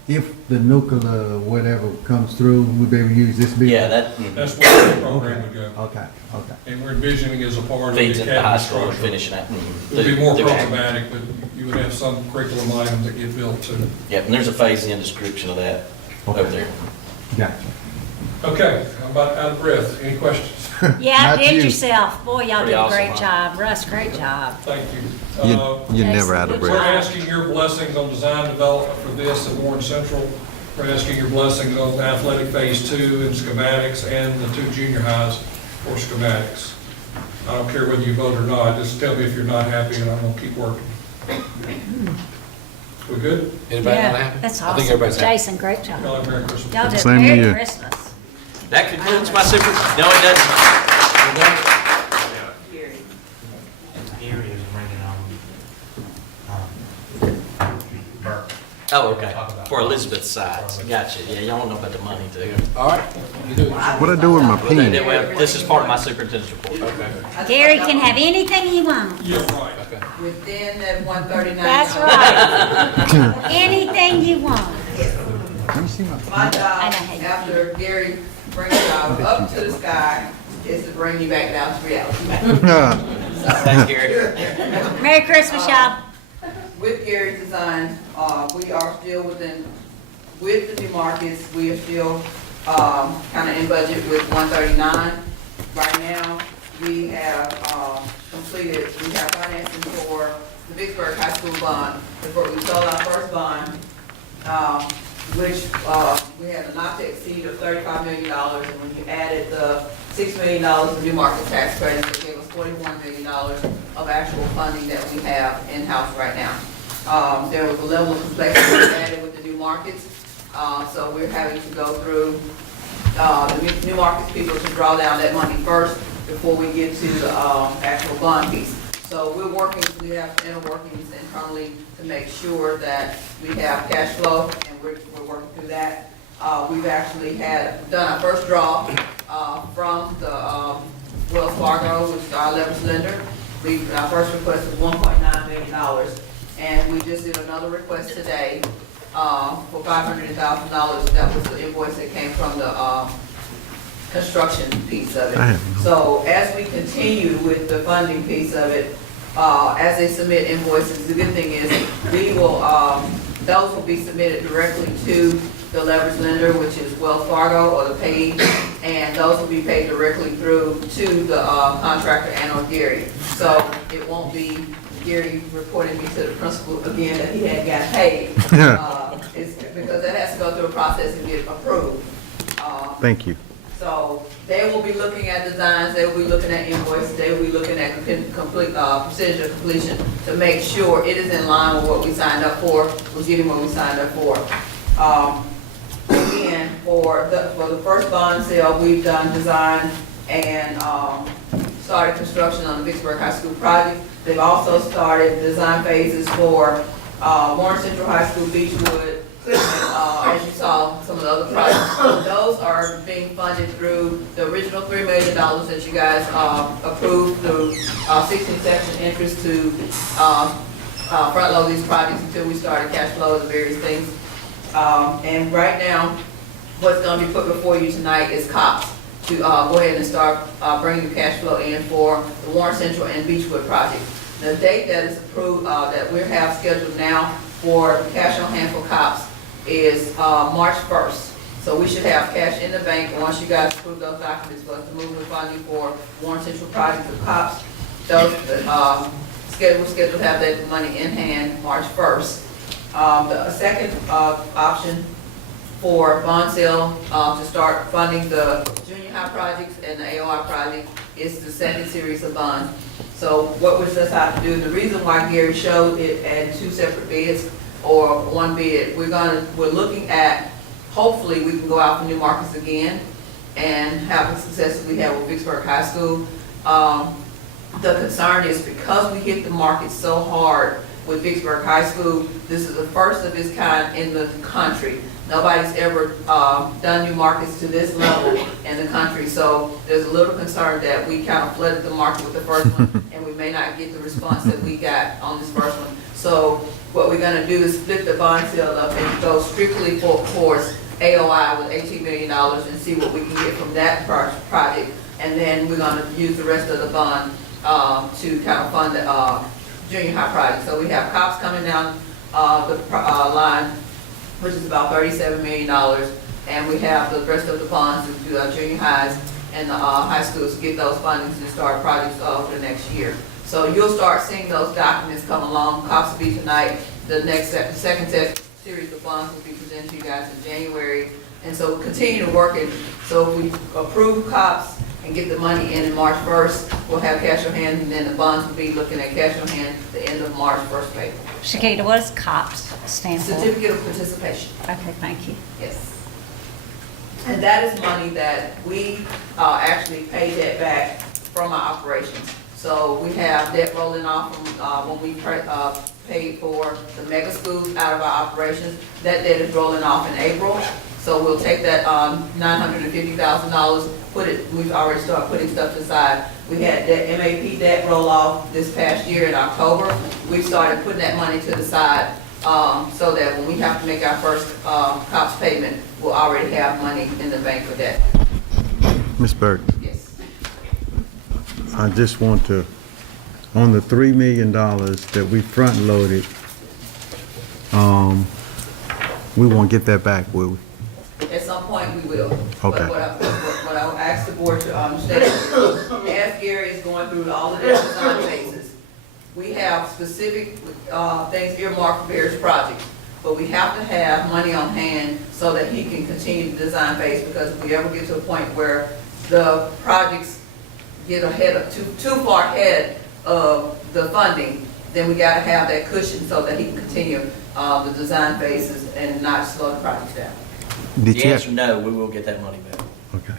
if the nuclear whatever comes through, we'll be able to use this building? Yeah, That's where the program would go. Okay. And we're envisioning as a part of the feeds into the high academy school and structure. finishing that. It would be more programmatic, but you would have some curriculum items that get built too. Yep, and there's a phase-in description of that over there. Gotcha. Okay, I'm about out of breath. Any questions? Yeah, Not did you. yourself. Boy, y'all Pretty did a awesome, great huh? job. Russ, great job. Thank you. You're never Jason, out of good We're breath. asking your blessings on design development for this at Warren Central. We're asking your blessings on athletic phase 2 and schematics and the 2 junior highs for schematics. I don't care whether you vote or not, just tell me if you're not happy and I'm gonna keep working. We good? Anybody not Yeah, happy? that's I think awesome. everybody's happy. Jason, great job. Y'all have a Merry Christmas. Y'all did Same to Merry you. Christmas. That concludes my super, no, it doesn't. Gary is bringing Burke. Oh, okay, for Elizabeth's side, gotcha, yeah, y'all don't know about the money too. All right, you do it. What I do with my Well, they- pen? well, this is part of my superintendent's report. Okay, Gary can have anything he wants. Yeah, right. okay. Within that 139. That's right. Anything you want. Let me see my My I job, know how you after Gary brings y'all up to the sky, is to bring you back down to reality. Thanks, Gary. Merry Christmas, y'all. With Gary's design, we are still with the new markets, we are still, kind of in budget with 139. Right now, we have, completed, we have financing for the Vicksburg High School bond. Before we sold our first bond, which, we had a not to exceed of $35 million, and when you added the $6 million of new market tax credits, it gave us $41 million of actual funding that we have in-house right now. There was a level of complexity added with the new markets, so we're having to go through the new markets people to draw down that money first before we get to the actual bond piece. So we have inner workings internally to make sure that we have cash flow, and we're working through that. We've actually done our first draw from the Wells Fargo, which is our leverage lender. Our first request was $1.9 million, and we just did another request today for $500,000. That was the invoice that came from the construction piece of it. So as we continue with the funding piece of it, as they submit invoices, the good thing is those will be submitted directly to the leverage lender, which is Wells Fargo or the page, and those will be paid directly through to the contractor and/or Gary. So it won't be Gary reporting me to the principal again that he hadn't got paid. It's because that has to go through a process and get approved. Thank you. So they will be looking at designs, they will be looking at invoices, they will be looking at complete, percentage of completion to make sure it is in line with what we signed up for, we're getting what we signed up for. Again, for the first bond sale, we've done design and started construction on the Vicksburg High School project. They've also started design phases for Warren Central High School, Beechwood, as you saw, some of the other projects. Those are being funded through the original $3 million that you guys approved through 16-section interest to front load these projects until we started cash flows and various things. And right now, what's going to be put before you tonight is COPS to go ahead and start bringing the cash flow in for the Warren Central and Beechwood project. The date that is approved, that we have scheduled now for cash on hand for COPS is March 1st. So we should have cash in the bank once you guys approve those documents for us to move the funding for Warren Central project of COPS. Those we're scheduled to have that money in hand March 1st. The second option for bond sale to start funding the junior high projects and the AOI project is the second series of bonds. So what was this have to do? The reason why Gary showed it at 2 separate bids or one bid, we're looking at, hopefully we can go out for new markets again and have the success that we had with Vicksburg High School. The concern is because we hit the market so hard with Vicksburg High School, this is the first of its kind in the country. Nobody's ever done new markets to this level in the country, so there's a little concern that we kind of flooded the market with the first one, and we may not get the response that we got on this first one. So what we're gonna do is split the bond sale up and go strictly towards AOI with $18 million and see what we can get from that project, and then we're gonna use the rest of the bond to kind of fund the junior high project. So we have COPS coming down the line, which is about $37 million, and we have the rest of the bonds to do our junior highs and the high schools to get those fundings to start projects for the next year. So you'll start seeing those documents come along. Cops will be tonight. The next second series of bonds will be presented to you guys in January. And so we'll continue to work it. So if we approve COPS and get the money in March 1st, we'll have cash on hand, and then the bonds will be looking at cash on hand at the end of March, 1st of April. Shakita, what does COPS stand for? Certificate of Participation. Okay, thank you. Yes. And that is money that we actually pay debt back from our operations. So we have debt rolling off from when we paid for the mega schools out of our operations. That debt is rolling off in April. So we'll take that $950,000, we've already started putting stuff aside. We had that MAP debt roll off this past year in October. We started putting that money to the side so that when we have to make our first COPS payment, we'll already have money in the bank for that. Ms. Burke, Yes. I just want to, on the $3 million that we front-loaded, we won't get that back, will we? At some point, we will. Okay. But what I asked the board to understand, as Gary is going through all of the design phases, we have specific things earmarked for various projects, but we have to have money on hand so that he can continue the design phase, because if we ever get to a point where the projects get too far ahead of the funding, then we gotta have that cushion so that he can continue the design phases and not slow the projects down. Did The you answer, no, we will get that money back. Okay.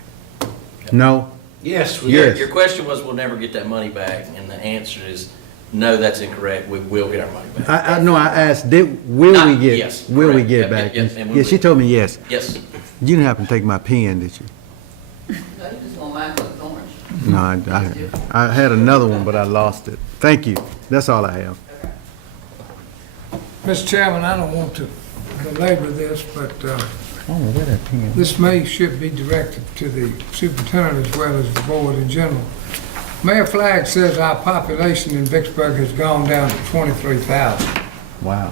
No? Yes, Yes. Your question was, we'll never get that money back, and the answer is, no, that's incorrect, we will get our money back. I know, I asked, will we get, Yes, will we correct. get Yep, back? yep, and we Yeah, she will. told me yes. Yes, You didn't happen to take my pen, did you? No, you just want mine because it's orange. No, I had another one, but I lost it. Thank you. That's all I have. Mr. Chairman, I don't want to belabor this, but Oh, where that pen? this should be directed to the superintendent as well as the board in general. Mayor Flagg says our population in Vicksburg has gone down to 23,000. Wow.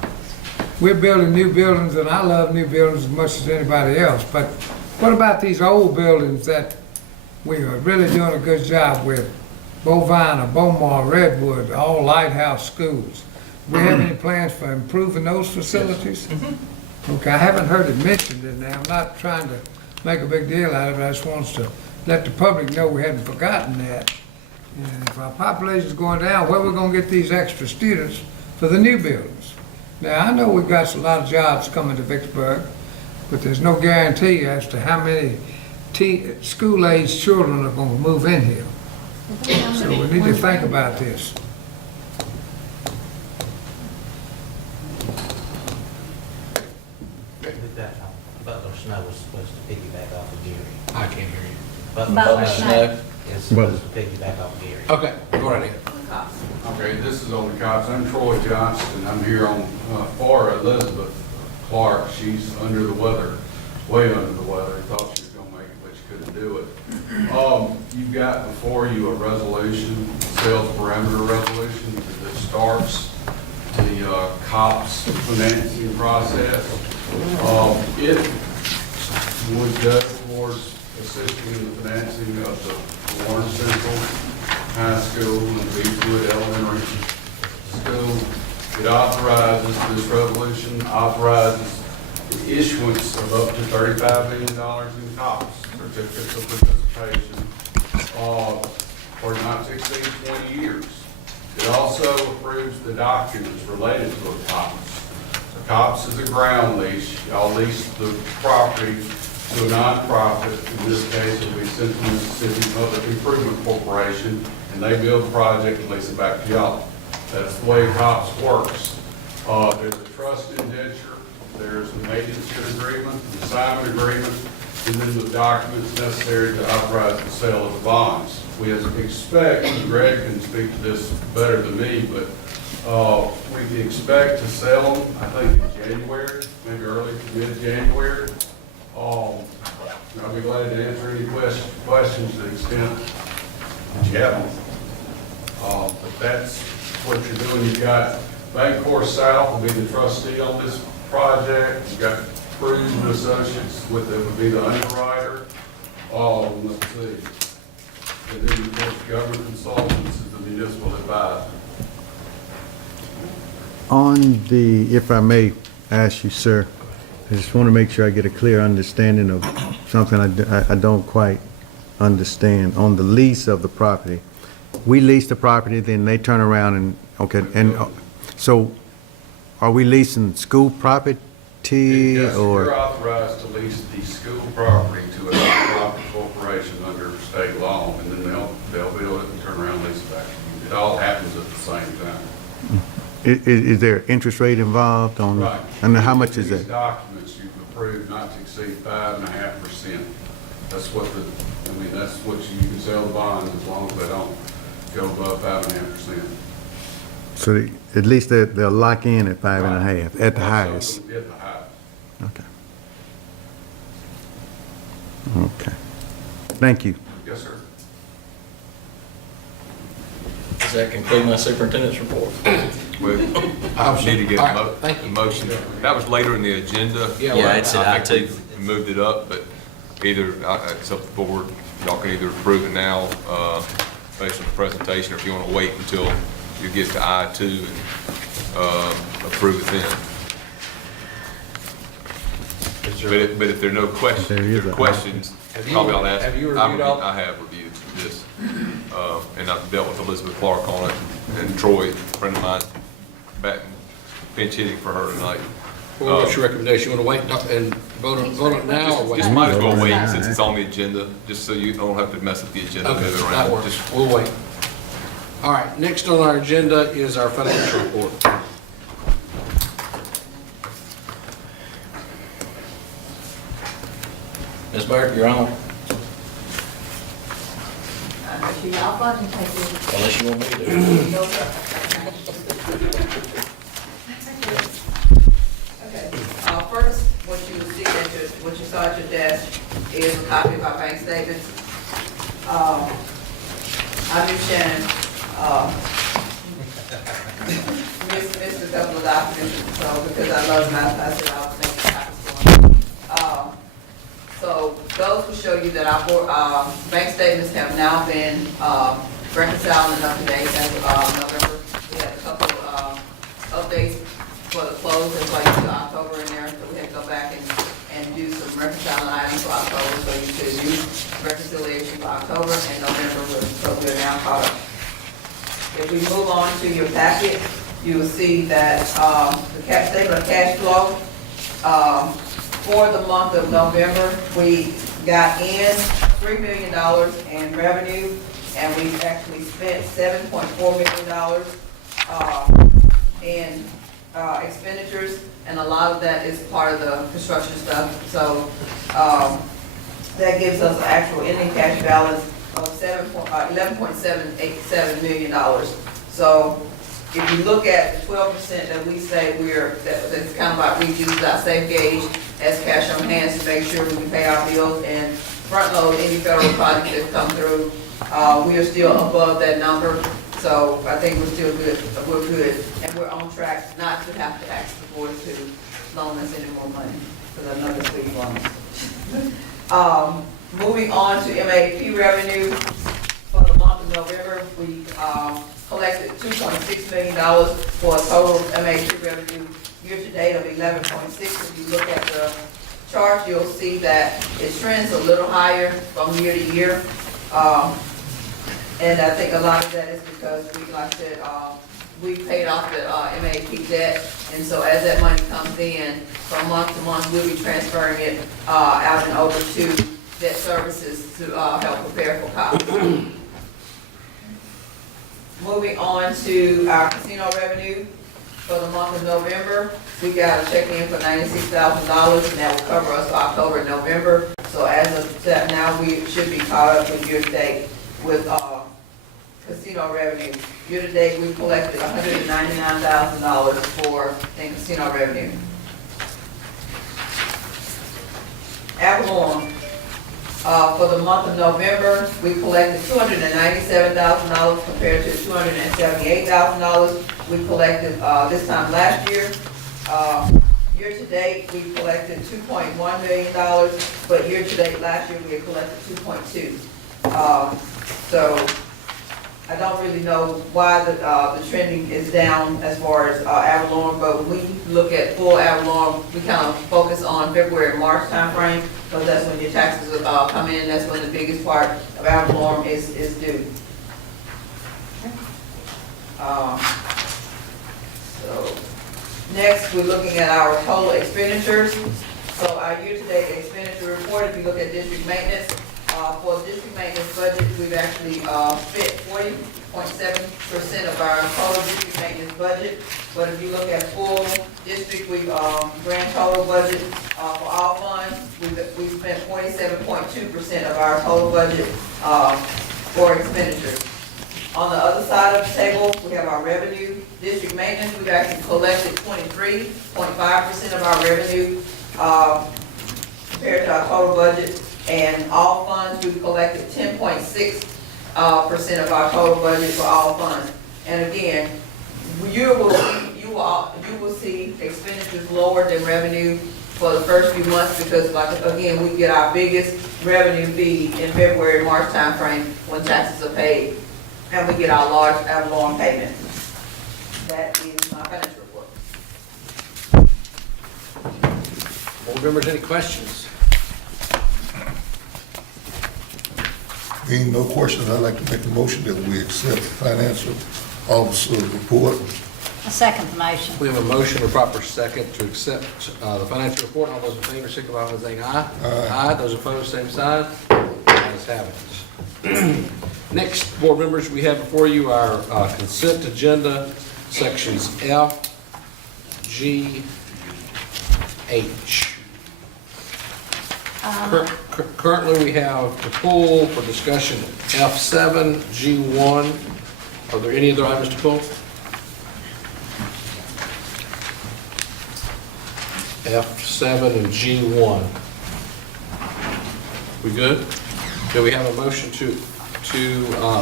We're building new buildings, and I love new buildings as much as anybody else, but what about these old buildings that we are really doing a good job with? Bovina, Beaumont, Redwood, all lighthouse schools. Do we have any plans for improving those facilities? Okay, I haven't heard it mentioned in there. I'm not trying to make a big deal out of it. I just want to let the public know we hadn't forgotten that. And if our population is going down, where are we going to get these extra students for the new buildings? Now, I know we've got a lot of jobs coming to Vicksburg, but there's no guarantee as to how many school-aged children are going to move in here. So we need to think about this. Butler Snow was supposed to piggyback off of Gary. I can't hear you. Butler Snow. Is supposed to piggyback off Gary. Okay, go right ahead. Okay, this is on the cops. I'm Troy Johnston. I'm here on for Elizabeth Clark. She's under the weather, way under the weather. Thought she was gonna make it, but she couldn't do it. You've got before you a resolution, sales parameter resolution that starts the cops financing process. It would go towards assisting in the financing of the Warren Central High School and Beechwood Elementary School. It authorizes, this resolution authorizes the issuance of up to $35 million in COPS, certificates of participation, for not to exceed 20 years. It also approves the documents related to a COPS. A COPS is a ground lease. Y'all lease the property to a nonprofit. In this case, it will be Central Mississippi Public Improvement Corporation, and they build the project and lease it back to y'all. That's the way COPS works. There's a trust indenture, there's a maintenance agreement, an assignment agreement, and then the documents necessary to authorize the sale of the bonds. We expect, Greg can speak to this better than me, but we can expect to sell them, I think, in January, maybe early to mid-January. I'll be glad to answer any questions to the extent that you have them. But that's what you're doing. You've got Bancorp South will be the trustee on this project. You've got Cruz and Associates, with, it would be the underwriter. Let's see. And then, of course, government consultants is the municipal advisor. On the, if I may ask you, sir, I just want to make sure I get a clear understanding of something I don't quite understand. On the lease of the property, we lease the property, then they turn around and, okay, and so are we leasing school property Yes, you're or? authorized to lease the school property to a nonprofit corporation under state law, and then they'll build it and turn around and lease it back to you. It all happens at the same time. Is there interest rate involved on? Right. And how much is These that? documents you've approved not to exceed 5.5%. That's what that's what you can sell the bonds as long as they don't go above 5.5%. So at least they'll lock in at 5.5 at the highest. At the highest. Okay. Okay. Thank you. Yes, sir. Does that conclude my superintendent's report? Well, I need to get All a right, thank you. motion. That was later in the agenda. Yeah, Yeah, it's at I think I-2. we moved it up, but either, it's up to the board. Y'all can either approve it now, based on the presentation, or if you want to wait until you get to I-2 and approve it then. But if there are no questions, There if is there are a- questions, Have you- probably I'll ask. have you reviewed all- I have reviewed this, and I've dealt with Elizabeth Clark on it, and Troy, a friend of mine, back pinch hitting for her tonight. Well, what's your recommendation? You want to wait and vote on it now or wait? Just might as well wait since it's on the agenda, just so you don't have to mess up the agenda, Okay, move it that around. works. Just- We'll wait. All right, next on our agenda is our financial report. Ms. Burke, you're on, unless you want me to. Okay, first, what you see at your, what you saw at your desk is a copy of our bank statements. I knew Shannon, missed a couple of documents, so because I love them, I said I'll make copies for them. So those will show you that our bank statements have now been reconciled and up to date as of November. We had a couple updates for the close, that's why you see October in there, so we had to go back and do some reconciling items for October, so you should use reconciliation for October and November, so we're now caught up. If we move on to your packet, you will see that the statement of cash flow, for the month of November, we got in $3 million in revenue, and we actually spent $7.4 million in expenditures, and a lot of that is part of the construction stuff. So that gives us an actual ending cash balance of $11.787 million. So if you look at the 12% that we say that's kind of like we use our safe gauge as cash on hand to make sure we can pay our bills and front load any federal projects that come through, we are still above that number. So I think we're still good, and we're on track not to have to ask the board to loan us any more money, because I know that's big loans. Moving on to MAP revenue, for the month of November, we collected $2.6 million for a total MAP revenue year-to-date of 11.6. If you look at the chart, you'll see that it trends a little higher from year to year. And I think a lot of that is because we, like I said, we paid off the MAP debt, and so as that money comes in, from month to month, we'll be transferring it out and over to debt services to help prepare for college. Moving on to our casino revenue for the month of November, we got a check in for $96,000, and that will cover us for October and November. So as of now, we should be caught up with year-to-date with casino revenue. Year-to-date, we collected $199,000 in casino revenue. Avalon, for the month of November, we collected $297,000 compared to $278,000 we collected this time last year. Year-to-date, we collected $2.1 million, but year-to-date last year, we had collected 2.2. So I don't really know why the trending is down as far as ad valorem, but when we look at full ad valorem, we kind of focus on February and March timeframe, because that's when your taxes come in, that's when the biggest part of ad valorem is due. So next, we're looking at our total expenditures. So our year-to-date expenditure report, if you look at district maintenance, for district maintenance budget, we've actually spent 40.7% of our total district maintenance budget. But if you look at full district, we grand total budget for all funds, we spent 47.2% of our total budget for expenditures. On the other side of the table, we have our revenue. District maintenance, we've actually collected 23.5% of our revenue compared to our total budget. And all funds, we've collected 10.6% of our total budget for all funds. And again, you will see expenditures lower than revenue for the first few months because, like, again, we get our biggest revenue feed in February, March timeframe when taxes are paid. And we get our large ad valorem payment. That is my financial report. Board members, any questions? Being no questions, I'd like to make a motion that we accept the financial officer's report. I second the motion. We have a motion and proper second to accept the financial report. All those in favor, signify by saying aye. Aye. Those opposed, same sign. Ayes have it. Next, board members, we have before you our consent agenda, sections F, G, H. Currently, we have to pull for discussion F7, G1. Are there any other items to pull? F7 and G1. We good? Do we have a motion to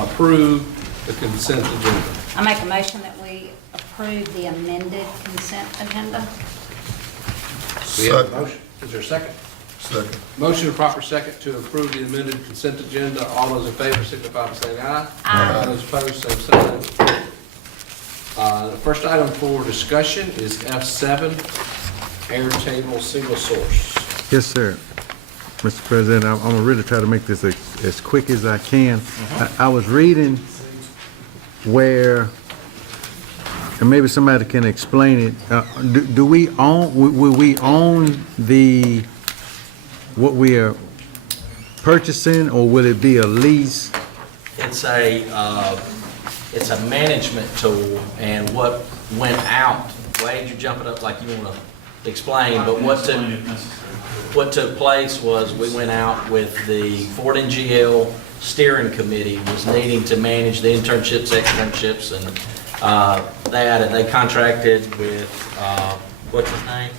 approve the consent agenda? I make a motion that we approve the amended consent agenda. We have a motion. Is there a second? Second. Motion and proper second to approve the amended consent agenda. All those in favor signify by saying aye. Aye. Those opposed, same sign. The first item for discussion is F7, air table single source. Yes, sir. Mr. President, I'm gonna really try to make this as quick as I can. I was reading where, and maybe somebody can explain it, do we own, will we own what we are purchasing, or will it be a lease? It's a management tool, and what went out, Wade, you're jumping up like you want to explain, but what took place was we went out with the Ford NGL steering committee was needing to manage the internships, externships, and that, and they contracted with, what's his name?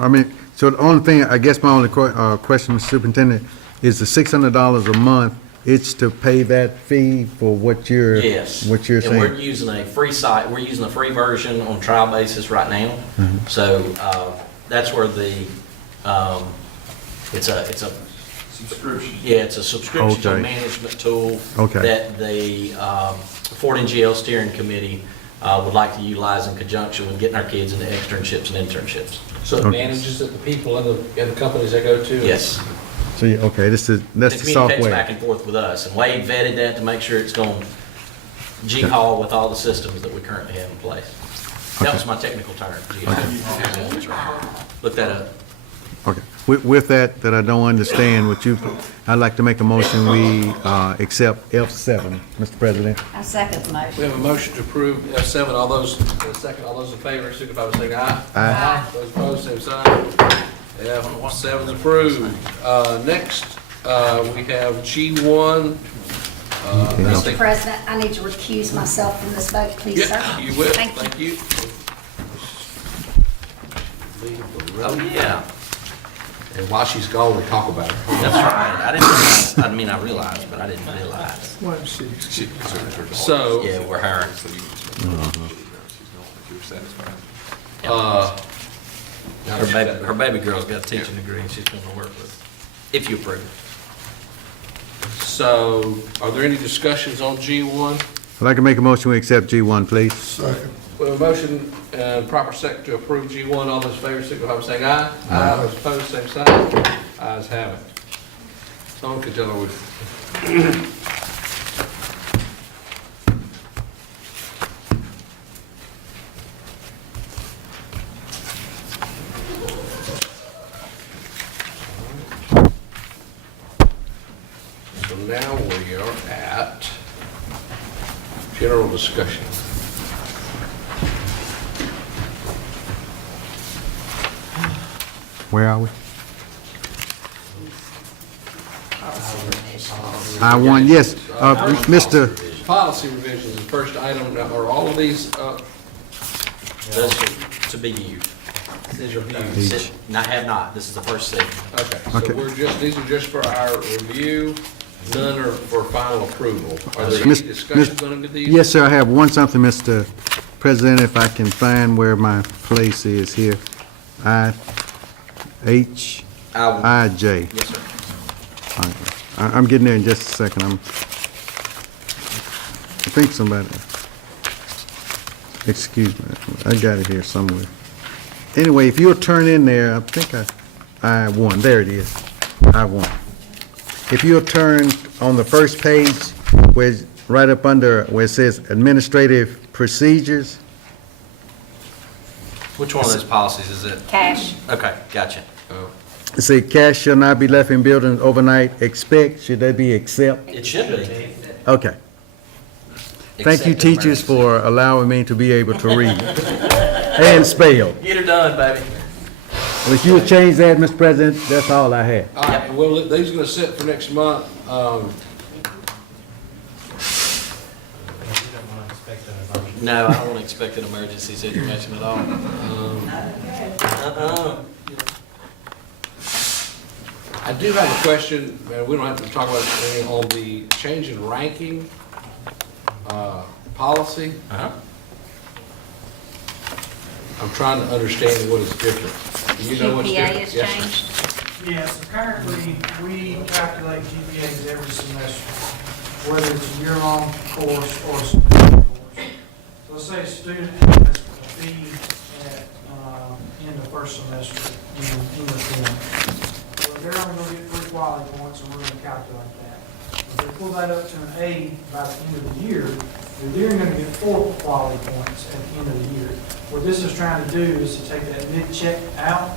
I mean, so the only thing, I guess my only question, Mr. Superintendent, is the $600 a month, it's to pay that fee for what you're, Yes. what you're And saying? we're using a free site, we're using a free version on trial basis right now. Mhm. So, that's where the, it's a, Subscription. yeah, it's a subscription to a Okay. management tool Okay. that the Ford NGL steering committee would like to utilize in conjunction with getting our kids into externships and internships. So it manages that the people in the companies they go to? Yes. So, okay, that's the It communicates back software. and forth with us, and Wade vetted that to make sure it's going G-Haul with all the systems that we currently have in place. That was my technical term, G-Haul. Look that up. Okay. With that I don't understand what you, I'd like to make a motion, we accept F7, Mr. President. I second the We motion. have a motion to approve F7. All those, second, all those in favor, signify by saying aye. Aye. Those opposed, same sign. F7 is approved. Next, we have G1. That's the- Mr. President, I need to recuse myself from this vote, please, sir. Yeah, you will. Thank you. Oh, yeah. And while she's gone, we talk about it. That's right. I didn't realize, I mean, I realized, but I didn't realize. So, Yeah, we're hiring. satisfied. Now Her baby girl's got a teaching degree and she's going to work with, if you approve. So, are there any discussions on G1? I'd like to make a motion we accept G1, please. Second. We have a motion and proper second to approve G1. All those in favor signify by saying aye. Aye. Those opposed, same sign. Ayes have it. Someone could tell her we. So now we are at general discussion. Where are we? I-1, yes. Mr. Policy revisions is the first item. Now, are all of these, Those are to be used. these are views? Sit- Not, have not, this is the first thing. Okay, Okay. so these are just for our review, none are for final approval. Are there any Miss- discussions on any of these? Yes, sir, I have one something, Mr. President, if I can find where my place is here. I-H-I-J. Yes, sir. All right. I'm getting there in just a second. I think somebody, excuse me, I got it here somewhere. Anyway, if you'll turn in there, I think I-1, there it is, I-1. If you'll turn on the first page, where, right up under, where it says administrative procedures, Which one of those policies is it? Cash. Okay, gotcha. it say cash shall not be left in buildings overnight, expect, should that be accept? It should be. Okay. Thank you, Except teachers, emergency. for allowing me to be able to read and spell. Get her done, baby. Well, if you would change that, Mr. President, that's all I had. All right, well, these are gonna sit for next month. You don't want to expect an emergency. No, I don't want to expect an emergency situation at all. I do have a question, and we don't have to talk about it, on the change in ranking, policy. Uh-huh. I'm trying to understand what is different. Do you know what's different? GPA has Yes, sir. changed. Yes, currently, we calculate GPAs every semester, whether it's a year-long course or a semester course. So let's say a student has a B in the first semester in English 1. Well, they're only going to get 3 quality points, and we're going to calculate that. If they pull that up to an A by the end of the year, they're going to get 4 quality points at the end of the year. What this is trying to do is to take that mid-check out,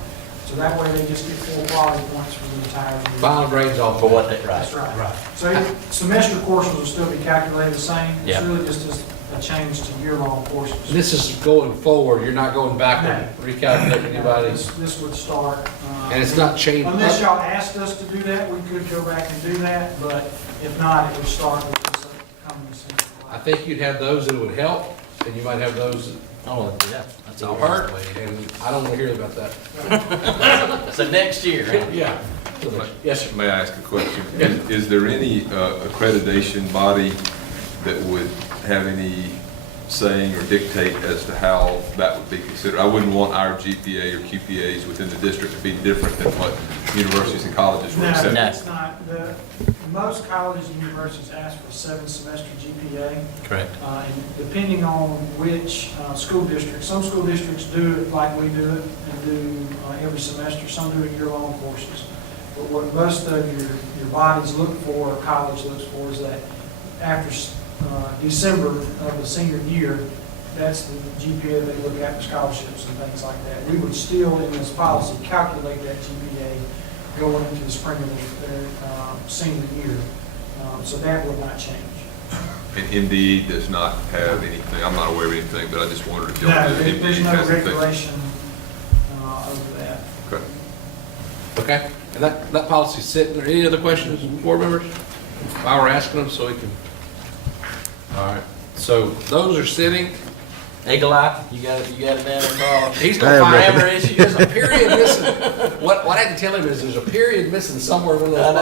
so that way they just get 4 quality points for the entire year. Final grades off For what they, right. That's right. So semester courses will still be calculated the same. It's Yeah. really just a change to year-long courses. This is going forward, you're not going back and recalculating anybody, This would start. and it's not changing. Unless y'all asked us to do that, we could go back and do that, but if not, it would start with this upcoming semester. I think you'd have those that would help, and you might have those that Oh, yeah, that's all will hurt, the way. and I don't want to hear about that. So next year, huh? Yeah. Yes, sir. May I ask a question? Is there any accreditation body that would have any saying or dictate as to how that would be considered? I wouldn't want our GPA or QPAs within the district to be different than what universities and colleges would No, accept. it's not. Most colleges and universities ask for a 7-semester GPA. Correct. And depending on which school district, some school districts do it like we do it and do every semester, some do it year-long courses. But what most of your bodies look for, or college looks for, is that after December of the senior year, that's the GPA they look at for scholarships and things like that. We would still, in this policy, calculate that GPA going into the spring of their senior year. So that would not change. And Indeed does not have anything, I'm not aware of anything, but I just wondered if y'all No, knew if there's Indeed no has anything. regulation over that. Okay. Okay, and that policy's sitting there. Any other questions, board members? While we're asking them, so we can. All right, so those are sitting. Eagle Eye, you got it down there, Carl? He's gonna find Grammar it. issues. There's a period missing. What I had to tell him is there's a period missing somewhere in those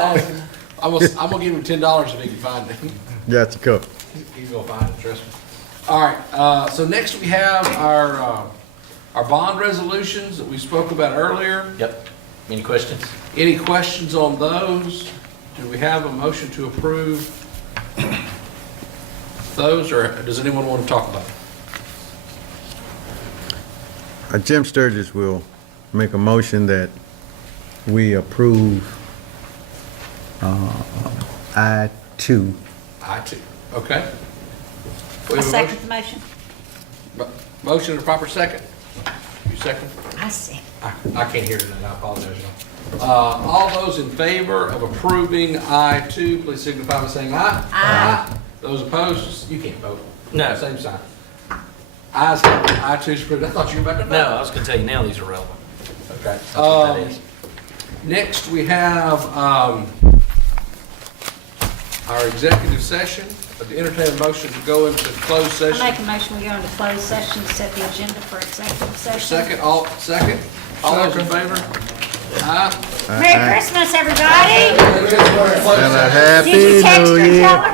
policies. I'm gonna give him $10 if he can find it. Got you covered. He's gonna find it, trust me. All right, so next we have our bond resolutions that we spoke about earlier. Yep. Any questions? Any questions on those? Do we have a motion to approve those, or does anyone want to talk about it? Jim Sturgis will make a motion that we approve I-2. I-2, okay. We I have a second the motion. motion and a proper second. You second? I see. I can't hear tonight, I apologize, y'all. All those in favor of approving I-2, please signify by saying aye. Aye. Those opposed, you can't vote. No. Same sign. Ayes have it, I-2's approved. I thought you were about to vote. No, I was gonna tell you now these are relevant. Okay. That's what that is. Next, we have our executive session. But to entertain a motion to go into closed I session. make a motion, we go into closed session to set the agenda for executive session. Second, all those in favor? Aye. Merry Christmas, everybody! And a Did you happy text new her, year. tell her?